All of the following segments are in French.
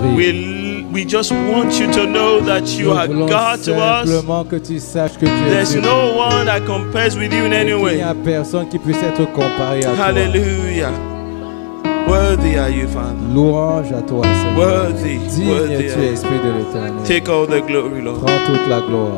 Saint-Esprit. We just want you to know that you Nous are voulons God to us. simplement que tu saches que tu es There's Dieu. no one that compares with you in any Il n'y way. a personne qui puisse être comparé à toi. Hallelujah. Worthy are you, Father. Louange à toi, Seigneur. Worthy, Digne worthy es-tu, are you. Esprit de l'Éternel. Take all the glory, Lord. Prends toute la gloire.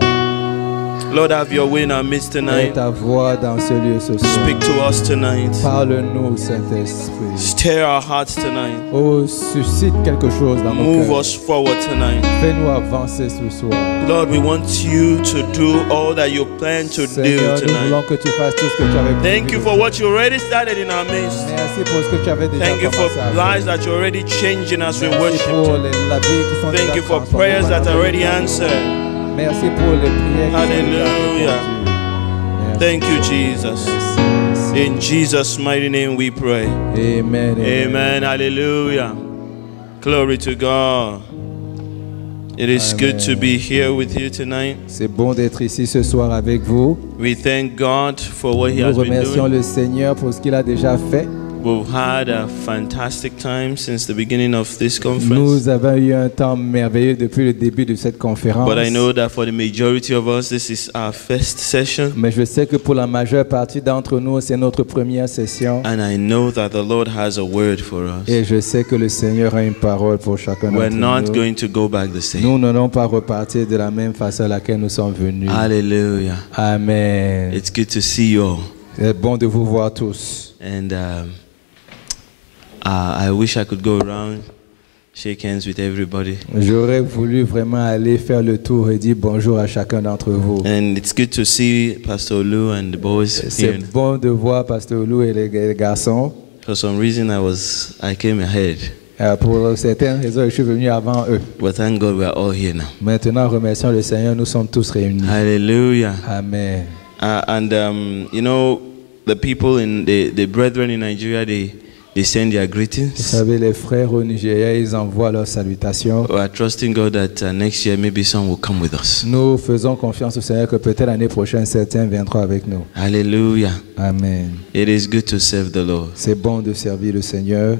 Lord, have your way in our midst Et tonight. ta voix dans ce lieu ce soir. Speak to us tonight. Parle-nous, Saint-Esprit. Stir our hearts tonight. Oh, suscite quelque chose dans nos Move cœurs. us forward tonight. Fais-nous avancer ce soir. Lord, we want you to do all that you plan to Seigneur, do nous voulons tonight. que tu fasses tout ce que tu avais prévu. Thank you for what you already started in our midst. Merci pour ce que tu avais déjà Thank you for commencé à faire. lives that you're already changing as we Merci worship. pour la vie qui sont Thank déjà you for transformées prayers par that are la already vie. answered. Merci pour les prières qui Hallelujah. sont déjà répondues. Merci. Thank you, Jesus. Merci. In Jesus' mighty name we pray. Amen. Amen. Hallelujah. Glory to God. It is good to be here with you tonight. C'est bon d'être ici ce soir avec vous. We thank God for what He Nous has been remercions doing. le Seigneur pour ce qu'il a déjà fait. We've had a fantastic time since the beginning of this conference. Nous avons eu un temps merveilleux depuis le début de cette conférence. But I know that for the majority of us, this is our first session. Mais je sais que pour la majeure partie d'entre nous, c'est notre première session. And I know that the Lord has a word for us. Et je sais que le Seigneur a une parole pour chacun We're d'entre not nous. going to go back the same. Nous n'allons pas repartir de la même façon à laquelle nous sommes venus. Hallelujah. Amen. It's good to see you all. C'est bon de vous voir tous. And I wish I could go around, shake hands with everybody. J'aurais voulu vraiment aller faire le tour et dire bonjour à chacun d'entre vous. And it's good to see Pastor Olu and the boys here. C'est bon de voir Pasteur Lou et les garçons. For some reason, I came ahead. Pour certaines raisons, je suis venu avant eux. But thank God we are all here now. Maintenant, remercions le Seigneur, nous sommes tous réunis. Hallelujah. Amen. You know, the people the brethren in Nigeria, they send their Vous greetings. savez, les frères au Nigeria, ils envoient leurs salutations. We are trusting God that next year maybe some will come with us. Nous faisons confiance au Seigneur que peut-être l'année prochaine, certains viendront avec nous. Hallelujah. Amen. It is good to serve the Lord. C'est bon de servir le Seigneur.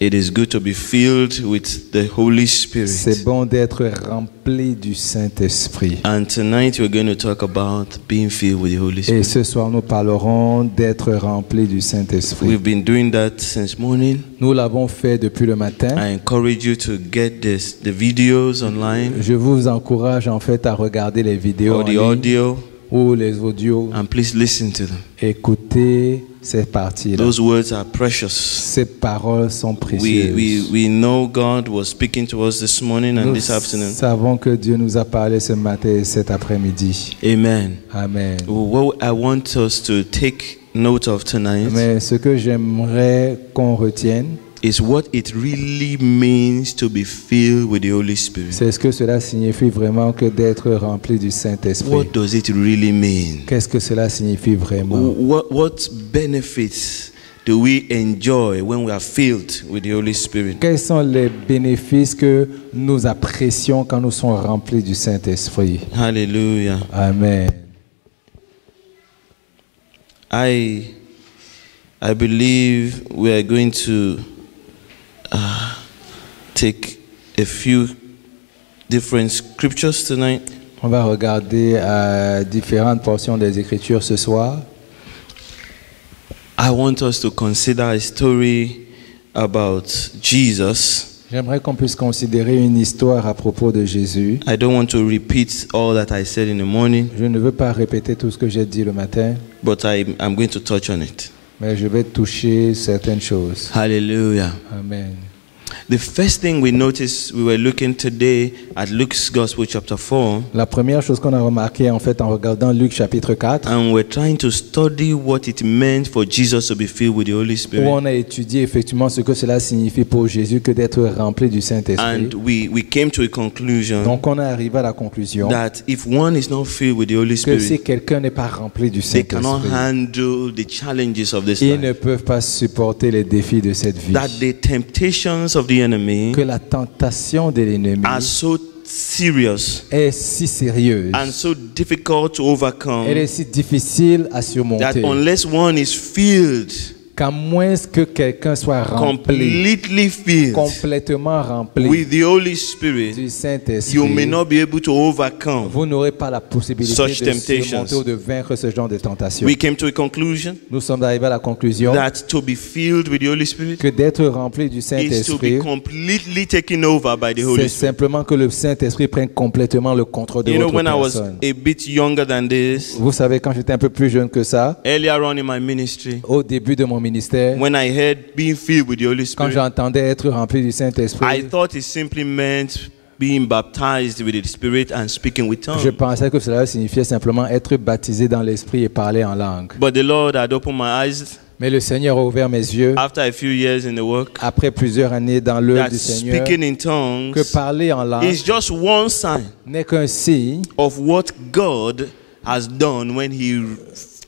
It is good to be filled with the Holy Spirit. C'est bon d'être rempli du Saint-Esprit. And tonight we're going to talk about being filled with the Holy Et Spirit. ce soir, nous parlerons d'être rempli du Saint-Esprit. We've been doing that since morning. Nous l'avons fait depuis le matin. I encourage you to get the videos online Je vous encourage en fait à regarder les vidéos or en the ligne audio, ou les audios. and please listen to them. Écoutez ces parties-là. Those words are precious. Ces paroles sont précieuses. We know God was speaking to us this morning and Nous this afternoon. savons que Dieu nous a parlé ce matin et cet après-midi. Amen. Amen. What I want us to take note of tonight Mais ce que j'aimerais qu'on retienne, is what it really means to be filled with the Holy Spirit. c'est ce que cela signifie vraiment que d'être rempli du Saint-Esprit. What does it really mean? Qu'est-ce que cela signifie vraiment? What benefits do we enjoy when we are filled with the Holy Spirit? Quels sont les bénéfices que nous apprécions quand nous sommes remplis du Saint-Esprit? Hallelujah. Amen. I believe we are going to take a few different scriptures tonight. On va regarder différentes portions des Écritures ce soir. I want us to consider a story about Jesus. J'aimerais qu'on puisse considérer une histoire à propos de Jésus. I don't want to repeat all that I said in the morning, Je ne veux pas répéter tout ce que j'ai dit le matin, but I'm going to touch on it. mais je vais toucher certaines choses. Hallelujah. Amen. The first thing we noticed, we were looking today at Luke's Gospel chapter 4, La première chose qu'on a remarqué en fait en regardant Luc chapitre 4, and we're trying to study what it meant for Jesus to be filled with the Holy où Spirit. on a étudié effectivement ce que cela signifie pour Jésus que d'être rempli du Saint-Esprit. And we came to a conclusion Donc on est arrivé à la conclusion that if one is not filled with the Holy que si Spirit, quelqu'un n'est pas rempli du they cannot Saint-Esprit, handle the challenges of this ils ne life. peuvent pas supporter les défis de cette vie. That the temptations of the enemy Que la tentation de l'ennemi are so serious est si sérieuse, and so difficult to overcome elle est si difficile à that surmonter, unless one is filled qu'à moins que quelqu'un soit rempli, completely filled complètement rempli with the Holy Spirit, du you may Saint-Esprit, not be able to overcome. vous n'aurez pas la possibilité Such de temptations. surmonter ou de vaincre ce genre de tentation. We came to a conclusion Nous sommes arrivés à la conclusion that to be filled with the Holy Spirit que d'être rempli du is to Saint-Esprit, be completely taken over by the c'est Holy Spirit. simplement que le Saint-Esprit prenne complètement le contrôle de You know, votre when I was personne. a bit younger than this, Vous savez, quand j'étais un peu plus jeune que ça, earlier on in my ministry, au début de mon ministère, when I heard being filled with the Holy quand Spirit, j'entendais être rempli du I Saint-Esprit, thought it simply meant being baptized with the Spirit and speaking with je tongues. pensais que cela signifiait simplement être baptisé dans l'Esprit et parler en langue. But the Lord had opened my eyes Mais le Seigneur a ouvert mes yeux after a few years in the work après plusieurs années dans l'œuvre that du Seigneur speaking in tongues que parler en langue is just one sign n'est qu'un signe of what God has done when He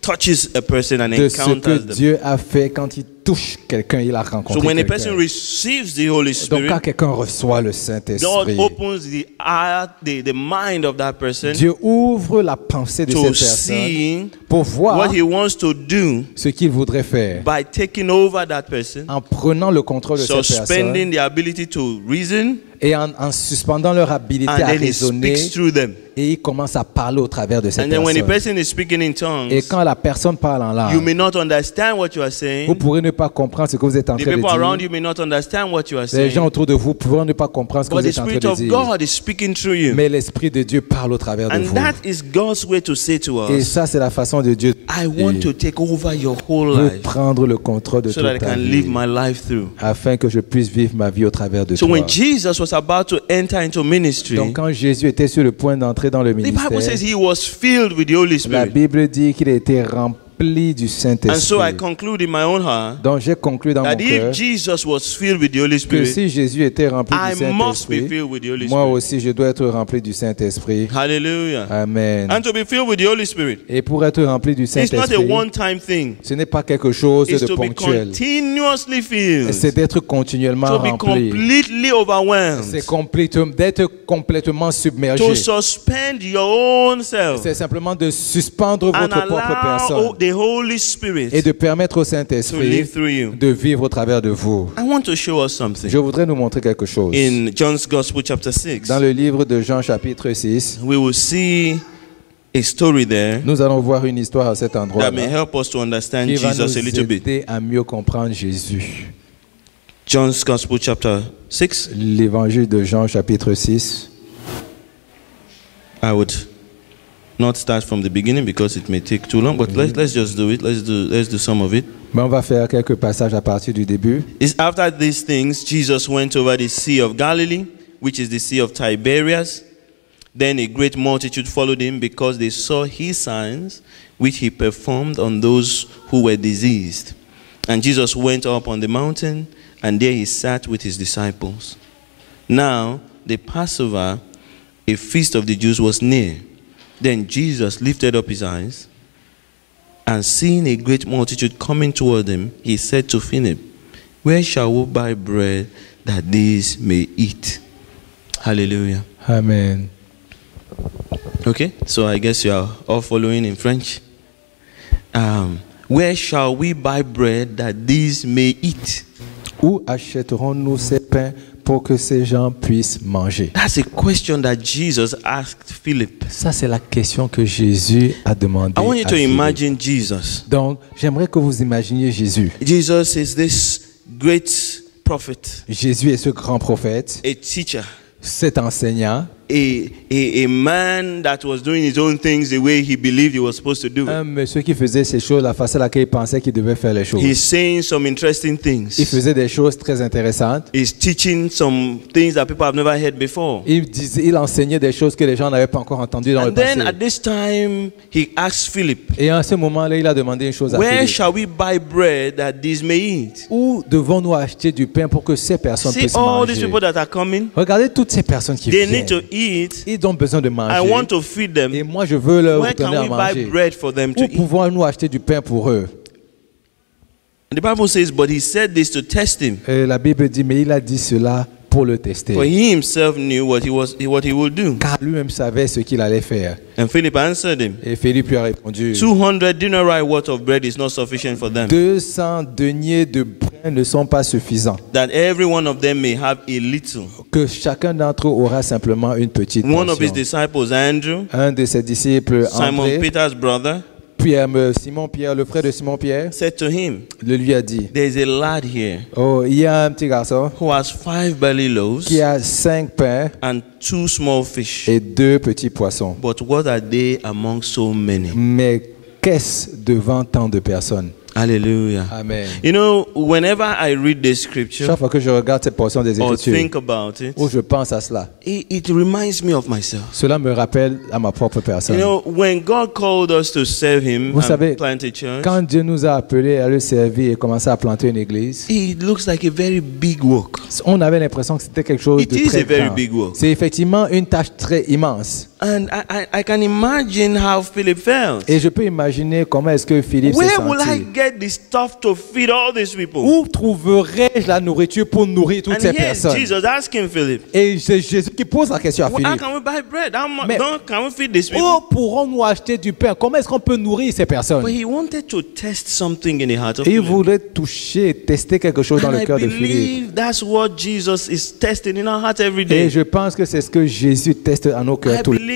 touches a person and de ce que encounters them. Dieu a fait quand il touche quelqu'un, il a So rencontré when a person quelqu'un. receives the Holy Donc quand Spirit, quelqu'un reçoit le God Saint-Esprit, opens the heart, the mind of that person Dieu ouvre la pensée de to cette personne see pour voir what He wants to do ce qu'il voudrait faire by taking over that person, en prenant le contrôle de cette suspending personne the ability to reason, et en suspendant leur habilité and à then He raisonner, speaks through them. et il commence à parler au travers de cette And then when the personne. person is speaking in Et tongues, quand la personne parle en you langue, may not understand what you are vous saying. pourrez ne pas comprendre ce que vous êtes en The train people around de you dire. may not understand what you are Les saying. gens autour de vous pourront ne pas comprendre ce que But vous the êtes en train Spirit de of dire. God is speaking through you. Mais l'Esprit de Dieu parle au travers de And vous. that is God's way to say to Et us, ça, c'est la façon de Dieu I want to take over your whole de life prendre le contrôle de so that I toute ta can live vie my life through. afin que je puisse vivre ma vie au travers de So toi. when Jesus was about to enter into ministry, Donc quand Jésus était sur le point d'entrer dans le the Bible says ministère, He was filled with the Holy la Spirit. Bible dit qu'il a été rempli du And so I Saint-Esprit. conclude in my own heart Donc j'ai conclu dans mon that cœur if Jesus was filled with the Holy que Spirit, si Jésus était rempli I du must be Saint-Esprit, filled with the Holy moi Spirit. aussi je dois être rempli du Saint-Esprit. Hallelujah. Amen. And to be filled with the Holy Spirit, Et pour être rempli du it's not a Saint-Esprit, one-time thing. ce n'est pas quelque chose It's de to be ponctuel. continuously filled. C'est d'être continuellement To be rempli. completely overwhelmed. C'est d'être complètement submergé. To suspend your own self C'est simplement de suspendre and votre propre allow personne the Holy Spirit et de permettre au to Saint-Esprit live through you. de vivre au travers de vous. I want to show us something. Je voudrais nous montrer quelque chose. In John's Gospel chapter 6, Dans le livre de Jean chapitre 6, we will see a story there nous allons voir une histoire à cet endroit that may help us to understand qui va Jesus a nous little bit. aider à mieux comprendre Jésus. John's Gospel chapter 6. L'évangile de Jean chapitre 6. I would not start from the beginning because it may take too long, but let's just do it. Let's do some of it. Mais on va faire quelques passages à partir du début. It's after these things, Jesus went over the Sea of Galilee, which is the Sea of Tiberias. Then a great multitude followed him because they saw his signs, which he performed on those who were diseased. And Jesus went up on the mountain, and there he sat with his disciples. Now, the Passover, a feast of the Jews, was near. Then Jesus lifted up his eyes, and seeing a great multitude coming toward him, he said to Philip, "Where shall we buy bread that these may eat?" Hallelujah. Amen. Okay, so I guess you are all following in French. Where shall we buy bread that these may eat? Où achèterons-nous ces pains pour que ces gens puissent manger? That's a question that Jesus asked Philip. Ça, c'est la question que Jésus a demandé I want you à to Philippe. imagine Jesus. Donc, j'aimerais que vous imaginiez Jésus. Jesus is this great prophet, Jésus est ce grand prophète, a teacher, cet enseignant, a man that was doing his own things the way he believed he was supposed to do it. un monsieur qui faisait ces choses, la façon à laquelle il pensait qu'il devait faire les choses. He's saying some interesting Il things. faisait des choses très intéressantes. He's teaching some things that people have never heard before. Il enseignait des choses que les gens n'avaient pas encore entendues dans le And then passé. at this time, he asked Philip, Et à ce moment-là, il a demandé une chose à "Where Philippe. shall we buy bread that these may eat?" Où devons-nous acheter du pain pour que ces personnes See puissent all these manger? people that are coming, Regardez toutes ces personnes qui they viennent. need to eat. Ils ont besoin de I manger. want to feed them. Et moi, je veux leur Where donner can à we buy manger. bread for them to Où eat? pouvons-nous acheter du pain pour eux? And the Bible says, but he said this to test him. Et la Bible dit, mais il a dit cela pour le For tester. he himself knew what he would do. Car lui-même savait ce qu'il allait faire. And Philip answered him, Et Philippe lui a répondu, 200 denarii worth of bread is not sufficient for them, 200 deniers de pain ne sont pas suffisants. that every one of them may have a little. Que chacun d'entre eux aura simplement une petite One of his portion. disciples, Andrew, Un de ses disciples, Simon André, Peter's brother, Simon-Pierre, le frère de Simon-Pierre, said to him, le lui a dit, there's a lad here oh, il y a un petit garçon who has 5 barley loaves qui a 5 pains and 2 small fish. et 2 petits poissons. But what are they among so many? Mais qu'est-ce devant tant de personnes? Hallelujah. Amen. You know, whenever I read the scripture Chaque fois que je regarde cette portion des or Écritures, think about it, où je pense à cela, it reminds me of myself. cela me rappelle à ma propre You personne. know, when God called us to serve Him Vous savez, and plant a church, quand Dieu nous a appelés à le servir et commencer à planter une église, it looks like a very big work. on avait l'impression que c'était quelque chose It de is très a very grand. big work. C'est effectivement une tâche très immense. And I can imagine how Philip felt. Et je peux imaginer comment est-ce que Philippe s'est Where will I senti. get the stuff to feed all these people? Où trouverai-je la nourriture pour nourrir toutes And ces here's personnes? Jesus asking Philip, Et c'est Jésus qui pose la question à how Philippe. can we buy bread? How much Mais- can we feed these people? Où pourrons-nous acheter du pain? Comment est-ce qu'on peut nourrir ces personnes? But he wanted to test something in the heart of Et il Philip. voulait toucher, tester quelque chose dans And le I cœur de Philippe. believe that's what Jesus is testing in our heart every Et day. je pense que c'est ce que Jésus teste à nos cœurs I tous les jours. believe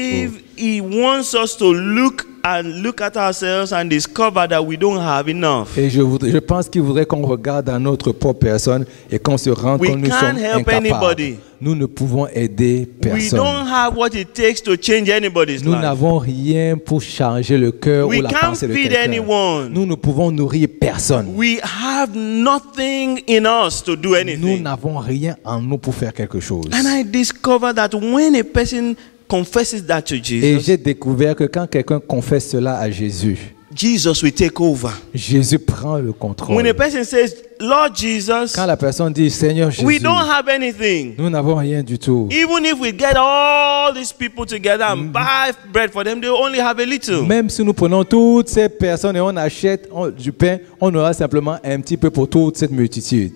he wants us to look at ourselves and discover that we don't have enough. Et je pense qu'il voudrait qu'on regarde à notre propre personne et qu'on se rende We compte que nous can't sommes help incapables. anybody. Nous ne pouvons aider We personne. don't have what it takes to change anybody's Nous life. n'avons rien pour changer le cœur We ou la can't pensée de feed quelqu'un. anyone. Nous ne pouvons nourrir personne. We have nothing in us to do Nous anything. n'avons rien en nous pour faire quelque chose. And I discovered that when a person confesses that to Et Jesus, j'ai découvert que quand quelqu'un confesse cela à Jésus, Jesus will take over. Jésus prend le contrôle. When a person says, Lord Jesus, Quand la personne dit Seigneur Jésus, we don't have anything. nous n'avons rien du tout. Even if we get all these people together and buy bread for them, they only have a little. Même si nous prenons toutes ces personnes et on achète du pain, on aura simplement un petit peu pour toute cette multitude.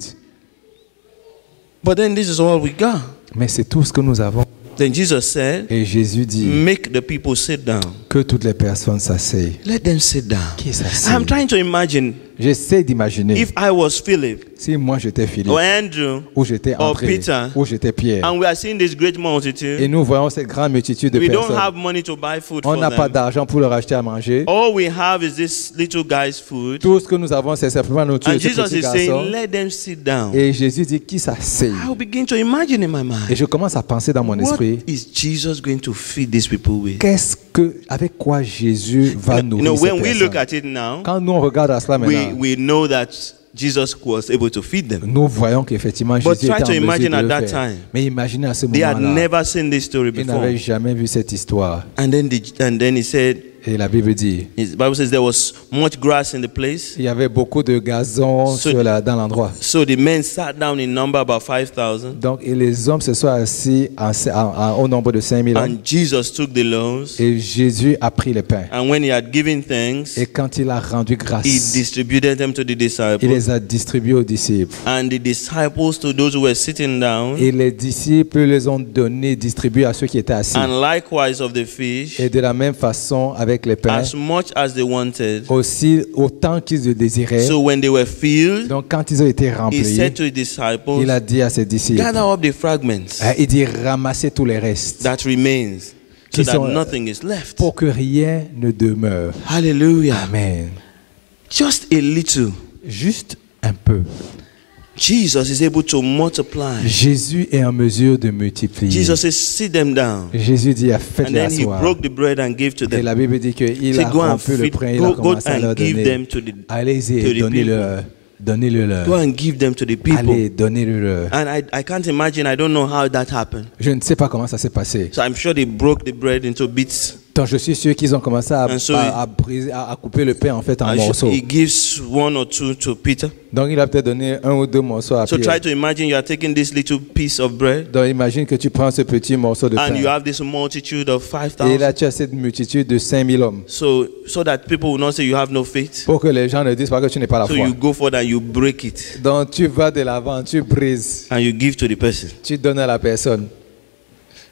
But then this is all we got. Mais c'est tout ce que nous avons. Then Jesus said, Et Jésus dit make the people sit down. que toutes les personnes s'asseyent. Let them sit down. Qui s'asseyent? I'm trying to imagine J'essaie d'imaginer if I was Philip si moi j'étais Philippe, or Andrew ou j'étais or André, Peter, ou j'étais Pierre, and we are seeing this great et multitude. nous voyons cette grande multitude de We don't personnes. have money to buy food On for n'a pas them. d'argent pour leur acheter à manger. All we have is this little guy's food. Tout ce que nous avons, c'est simplement notre And ce Jesus petit is saying, garçon. let them sit down. Et Jésus dit qui s'asseye. I begin to imagine in my Et mind, je commence à penser dans mon what esprit, is Jesus going to feed these people with? avec quoi Jésus va You know, nourrir ces when we look personnes. at it now, Quand nous on regarde à cela maintenant, we know that Jesus was able to feed them. nous voyons qu'effectivement But Jésus try était to en mesure imagine de at le that faire. time. Mais imaginez à ce They had moment-là, never seen this story ils before. n'avaient jamais vu cette histoire. And then he said, Et la Bible dit, the Bible says there was much grass in the place. il y avait beaucoup de gazon So- dans l'endroit. So the men sat down in number about 5,000. Donc, et les hommes se sont assis au nombre de 5000 hommes. And Jesus took the loaves. Et Jésus a pris les pains. And when he had given thanks, Et quand il a rendu grâce, he distributed them to the il disciples. les a distribués aux disciples. And the disciples to those who were sitting down. Et les disciples les ont distribués à ceux qui étaient assis. And likewise of the fish, Et de la même façon avec les pains, as much as they wanted. aussi autant qu'ils le désiraient. So when they were filled, Donc quand ils ont été he remplis, said to the disciples, il a dit à ses disciples, gather up the fragments il dit ramassez tous les restes that remains, so Qui that sont- nothing is left. pour que rien ne demeure. Hallelujah. Amen. Just a little. Juste un peu. Jesus is able to multiply. Jésus est en mesure de multiplier. Jesus says, sit them down. Jésus dit And faites-les then he asseoir. broke the bread and gave to Et them. la Bible dit qu'il Say, a go and rompu le feed, pain, il a go commencé à leur and give donner. them to the Allez-y to et the donnez-le. Donnez-le leur. go and give them to the people. Allez, donnez-le leur. And I can't imagine, I don't know how that happened. Je ne sais pas comment ça s'est passé. So I'm sure they broke the bread into bits. Donc je suis sûr qu'ils ont commencé And so à couper le pain en fait en morceaux. he gives one or two to Peter. Donc il a peut-être donné un ou deux morceaux à So Pierre. try to imagine you are taking this little piece of bread Donc imagine que tu prends ce petit morceau de and you pain. have this multitude of Et là 5,000. tu as cette multitude de 5000 hommes. So that people will not say you have no faith. Pour que les gens ne disent pas que tu n'es pas la So foi. you go for that, you break it Donc tu vas de l'avant, tu brises, and you give to the person. tu donnes à la personne.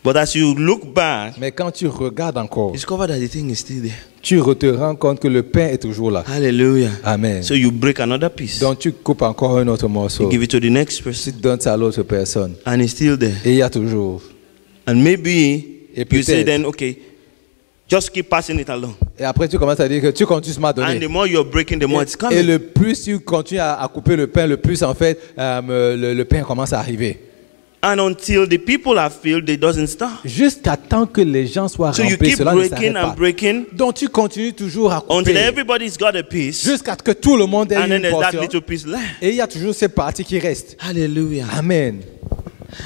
But as you look back, Mais quand tu regardes encore, you discover that the thing is still there. tu te rends compte que le pain est toujours là. Hallelujah. Amen. So you break another piece. Donc tu coupes encore un autre morceau. You give it to the next Tu person donnes ça à l'autre personne. and it's still there. Et il y a toujours. And maybe Et you say peut-être. then, okay, just keep passing it along. Et après tu commences à dire que tu continues à And donner. the more you're breaking, the more it's Et coming. le plus tu continues à couper le pain, le plus en fait le pain commence à arriver. And until the people are filled, it doesn't stop. Jusqu'à temps que les gens soient So you remplis, keep cela ne breaking s'arrête pas. and breaking Donc tu continues toujours à until couper everybody's got a piece. jusqu'à ce que tout le monde ait And then une there's that portion. little piece left. Et il y a toujours cette partie qui reste. Hallelujah. Amen.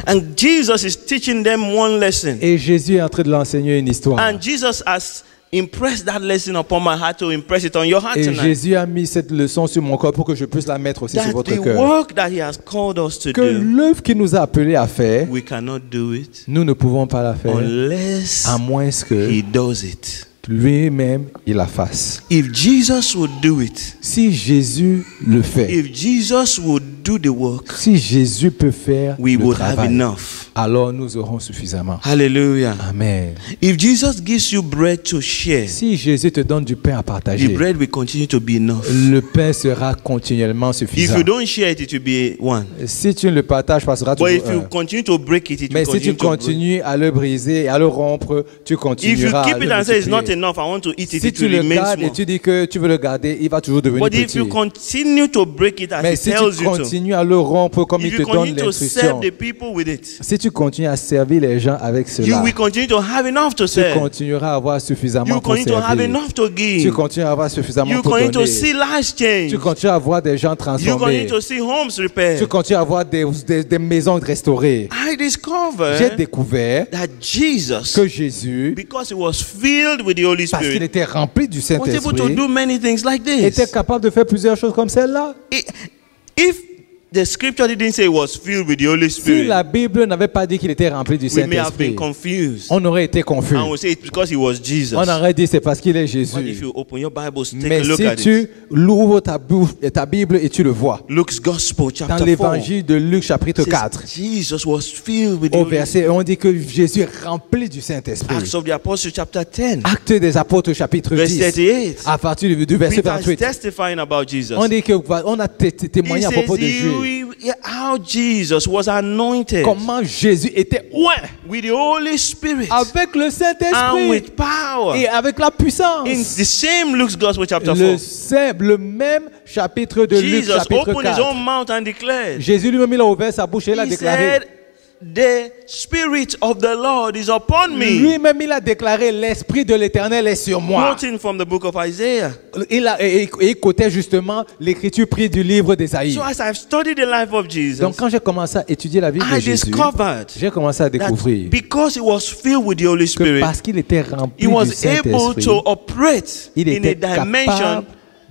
And Jesus is teaching them one lesson. Et Jésus est en train de l'enseigner une histoire. And Jesus has impressed that lesson upon my heart to impress it on your heart Et tonight. Jésus a mis cette leçon sur mon corps pour que je puisse la mettre aussi sur That votre the cœur. work that he has called us to Que do, l'œuvre qu'il nous a appelés à faire, we cannot do it nous ne pouvons pas la faire unless à moins que he does it. lui-même il la fasse. If Jesus would do it, Si Jésus le fait, if Jesus would do the work, si Jésus peut faire we le would have travail, enough. alors nous aurons suffisamment. Hallelujah. Amen. If Jesus gives you bread to share, Si Jésus te donne du pain à the partager, bread will continue to be enough. le pain sera continuellement If suffisant. you don't share it, it will be one. Si tu ne le partages pas, ce sera But toujours if you un. continue to break it, it Mais will si tu continue to break. continues à le briser et à le rompre, tu If you continueras à keep it le and say it's not multiplier. enough, I want to eat it, Si it tu will le remain gardes et small. tu dis que tu veux le garder, il va toujours devenir But if petit. you continue to break it as Mais it si tells tu you to, continues à le rompre comme il if te you donne continue to l'instruction, serve the people with it, si tu continues à servir les gens avec you cela, will continue to have enough to tu serve. continueras à avoir suffisamment You pour continue to have servir. enough to Tu give. continues à avoir suffisamment You pour continue to donner. see lives change. Tu continues à avoir des gens You transformés. continue to see homes Tu repaired. continues à avoir des maisons restaurées. I J'ai discovered découvert that Jesus, que Jésus, because he was filled with the Holy parce qu'il Spirit, était rempli du was able to Saint-Esprit, do many things like était this. capable de faire plusieurs choses comme celle-là. If the scripture didn't say he was filled with the Holy Si Spirit, la Bible n'avait pas dit qu'il était rempli du we may have been Saint-Esprit, confused. on aurait été confus. And we say it's because he was Jesus. On aurait dit c'est parce qu'il est But if Jésus. you open your Bibles, take Mais a look si at it. tu l'ouvres ta Bible et tu le vois, Luke's Gospel, dans chapter 4. l'évangile de Luc chapitre Says 4, Jesus was filled with the au Holy verset, on dit que Jésus est rempli du Saint-Esprit. Acts of the Apostles, chapter 10, Actes des apôtres chapitre verse 10, 38. à partir du verset Peter is 28. testifying about Jesus. On dit qu'on a témoigné He à propos de says Jésus. how Jesus was anointed Comment Jésus était with the Holy Spirit avec le and Saint-Esprit with power. et avec la puissance. In the same Luke's Gospel, chapter 4. Le même chapitre de Luc Jesus chapitre opened his 4. own mouth and declared, Jésus lui-même il a ouvert sa bouche et il a he déclaré. said, the Spirit of the Lord is upon me. Lui-même il a déclaré l'Esprit de l'Éternel est sur moi. Quoting from the book of Isaiah. Il cotait justement l'écriture prise du livre d'Ésaïe. So as I've studied the life of Jesus, Donc quand j'ai commencé à étudier la vie de I Jésus, discovered j'ai commencé à that découvrir because he was filled with the Holy que Spirit, parce qu'il était he rempli was du able Saint-Esprit, to operate il in a était dimension capable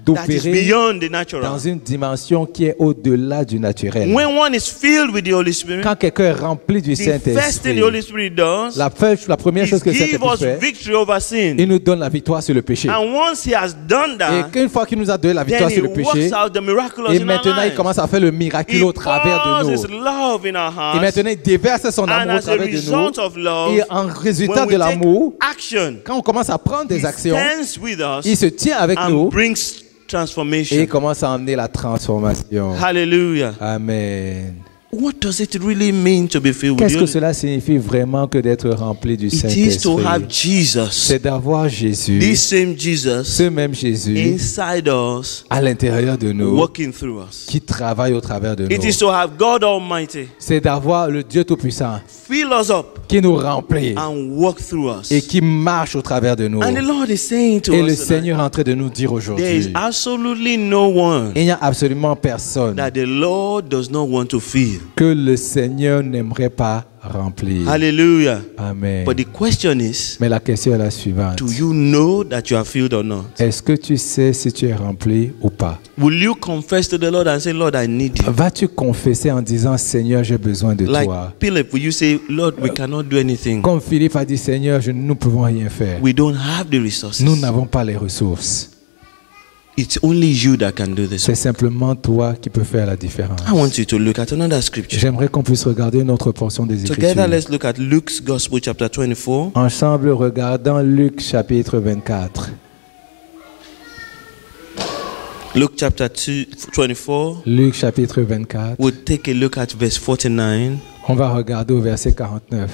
that is d'opérer beyond the dans natural. une dimension qui est au-delà du naturel. When one is filled with the Holy Spirit, Quand quelqu'un est rempli du the first thing Saint-Esprit, the Holy Spirit does la première is chose que le give Saint-Esprit us fait, victory over sin. il nous donne la victoire sur le péché. And once he has done Et that, qu'une fois qu'il nous a donné la then victoire he sur le péché, works out the miraculous et in our maintenant il lives. commence à faire le miracle He au travers pours de his nous. love in our Et hearts. maintenant il déverse son And amour au as a travers de result nous. of love, Et en résultat when de we take l'amour, action, quand on commence à prendre des he actions, stands with us il se tient avec and nous brings et transformation. il commence à emmener la transformation. Hallelujah. Amen. What does it really mean to be filled with Qu'est-ce the que Holy cela signifie vraiment que d'être rempli du It is to have Saint-Esprit? Jesus, C'est d'avoir Jésus, this same Jesus, ce même Jésus, inside us, à l'intérieur de nous, working through us. qui travaille au travers de It is nous. to have God Almighty C'est d'avoir le Dieu Tout-Puissant fill us up qui nous remplit and work through us. et qui marche au travers de nous. And the Lord is saying to Et le us tonight, Seigneur est en train de nous dire there is aujourd'hui, absolutely no one il n'y a absolument personne that the Lord does not want to fill. que le Seigneur n'aimerait pas remplir. Hallelujah. Amen. But the question is, Mais la question est la suivante. do you know that you are filled or not? Est-ce que tu sais si tu es rempli ou pas? Will you confess to the Lord and say, Lord, I need you? Vas-tu confesser en disant, Seigneur, j'ai besoin de Like toi? Philip, will you say, Lord, we cannot do anything. Comme Philippe a dit, Seigneur, nous ne pouvons rien faire. We don't have the resources. Nous n'avons pas les ressources. It's only you that can do this. C'est simplement toi qui peux faire la différence. I want you to look at another scripture. J'aimerais qu'on puisse regarder une autre portion des Together, Écritures. let's look at Luke's Gospel, chapter 24. Ensemble, regardons Luc chapitre 24. Luke chapter 24. Luc chapitre 24. We'll take a look at verse 49. On va regarder au verset 49.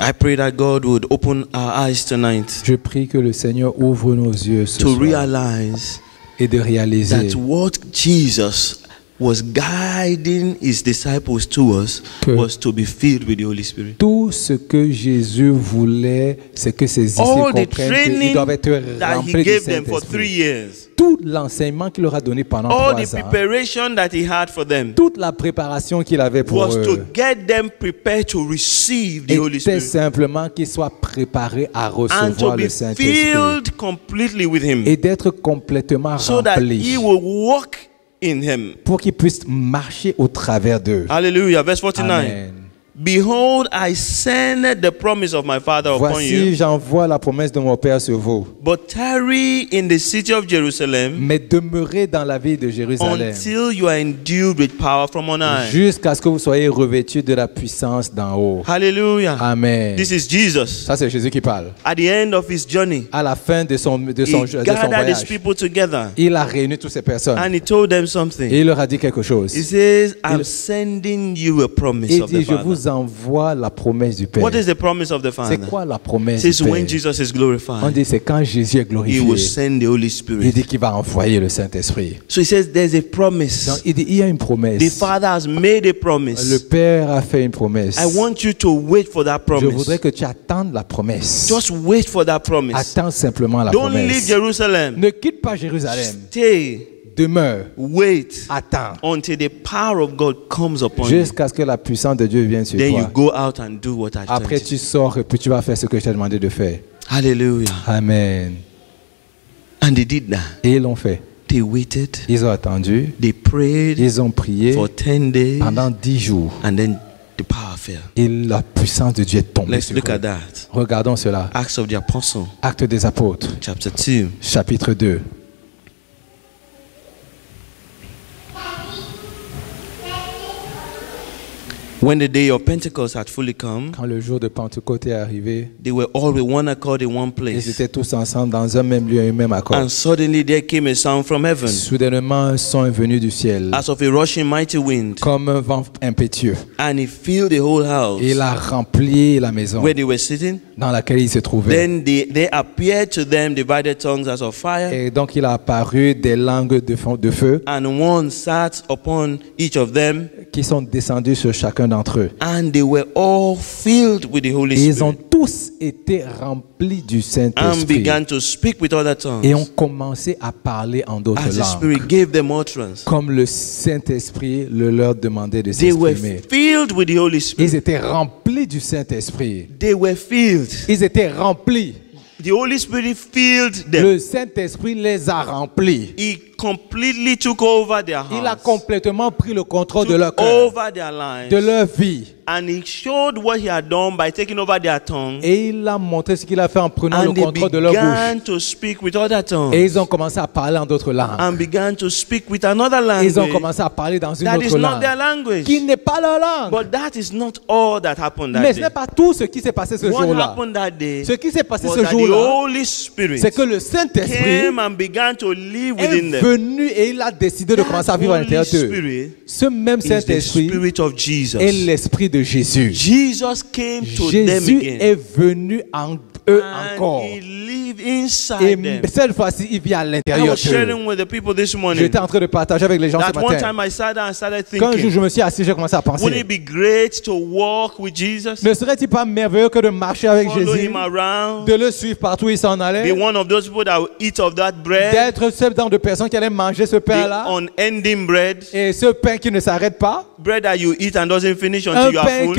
I pray that God would open our eyes tonight Je prie que le Seigneur ouvre nos yeux ce to soir realize et de réaliser that what Jesus was guiding his disciples towards Que- was to be filled with the Holy Spirit. tout ce que Jésus voulait, c'est que ses disciples All the comprennent qu'ils training doivent être that he remplis du gave them for 3 Saint-Esprit. years, Tout l'enseignement qu'il leur a donné pendant all the 3 ans, preparation that he had for them toute la préparation qu'il avait pour was to eux, get them prepared to receive the Holy était Spirit simplement qu'ils soient préparés à and to recevoir be le Saint-Esprit filled completely with him et d'être complètement so that he remplis will walk in him. pour qu'ils puissent marcher au travers d'eux. Hallelujah. Verse 49. Amen. Behold, I send the promise of my Father upon Voici, you, j'envoie la promesse de mon Père sur vous. but tarry in the city of Jerusalem Mais demeurez dans la ville de Jérusalem until you are endued with power from on high. jusqu'à ce que vous soyez revêtus de la puissance d'en haut. Hallelujah. Amen. This is Jesus. Ça, c'est Jésus qui parle. At the end of his journey, À la fin de son he gathered his voyage, people together il a réuni toutes ces personnes and he told them et something. il leur a dit quelque chose. He says, I'm Il- sending you a promise Il of the dit, je Father. vous envoie la promesse du Père. What is the promise of the C'est Father? quoi la It promesse du says when Père? Jesus is On glorified, dit, c'est quand Jésus est he will glorifié. send the Holy Il Spirit. dit qu'il va envoyer le Saint-Esprit. So he says there's a Donc, promise. il dit, il y a une The promesse. Father has made a Le promise. Père a fait une promesse. I want you to wait for that Je promise. voudrais que tu attendes la promesse. Just wait for that promise. Attends simplement la Don't leave promesse. Jerusalem. Ne quitte pas Jérusalem. Stay. Demeure. Wait Attends. until the power of God comes upon you. Jusqu'à ce que la puissance de Dieu vienne sur Then you toi. go out and do what I Après, told tu you. sors et puis tu vas faire ce que je t'ai demandé de faire. Hallelujah. Amen. And they did that. Et ils l'ont fait. They waited. Ils ont attendu. They prayed Ils ont prié for 10 days. pendant 10 jours. And then the power fell. Et la puissance de Dieu est tombée Let's sur look eux. at that. Regardons cela. Acts of the Apostle, Actes des Apôtres, chapter 2. chapitre 2. When the day of Pentecost had fully come, Quand le jour de Pentecôte est arrivé, they were all with one accord in one ils place. étaient tous ensemble dans un même lieu et un même accord. And suddenly there came a sound from heaven, Soudainement, un son est venu du ciel, as of a rushing mighty wind, comme un vent impétueux. and it filled the whole house Et il a rempli la maison where they were sitting. dans laquelle ils se trouvaient. Then there appeared to them divided tongues as of fire, Et donc, il a apparu des langues de feu and one sat upon each of them, qui sont descendues sur chacun d'entre eux. and they were all filled with the Holy Et ils ont Spirit, tous été remplis du and Saint-Esprit. began to speak with other Et ont tongues, commencé à parler en d'autres as the langues. Spirit gave them utterance. Comme le Saint-Esprit le leur demandait de They were s'exprimer. filled with the Holy Ils Spirit. étaient remplis du Saint-Esprit. They were filled. Ils étaient remplis. The Holy Spirit filled them. Le Saint-Esprit les a remplis. He completely took over their Il a hearts, complètement pris le contrôle de took leur cœur, over their lives, de leur vie. and he showed what he had done by taking over their tongue, Et il a montré ce qu'il a fait en prenant and le they contrôle de leur began bouche. to speak with other tongues, Et ils ont commencé à parler en d'autres langues. and began to speak with another Ils ont language commencé à parler dans une that is autre not their langue, language. qui n'est pas leur langue. But that is not all that happened Mais that ce day. n'est pas tout ce qui s'est passé ce What jour-là. happened that day Ce qui s'est passé was ce that the jour-là, Holy Spirit c'est que le Saint-Esprit came and began to live est within them. venu et il a décidé de commencer à vivre à Holy l'intérieur d'eux. Spirit Ce même is the Saint-Esprit Spirit of Jesus. est l'Esprit de Jésus. Jesus came to them Jésus again. est venu en eux And encore. he lived live Et inside them. cette fois-ci, il vit à I l'intérieur was d'eux. sharing with the people this morning J'étais en train de partager avec les gens ce that one matin. time I sat down and started Quand thinking, je me suis assis, j'ai commencé à wouldn't penser. it be great to walk with Jesus, Ne serait-il pas merveilleux que de marcher avec follow Jésus, him around, de le suivre partout où il s'en be allait, one of those people that will eat of that bread, d'être ce genre de personnes qui allaient manger ce the pain-là, unending bread, et ce pain qui ne s'arrête pas, bread that you eat and doesn't finish un until you are pain full,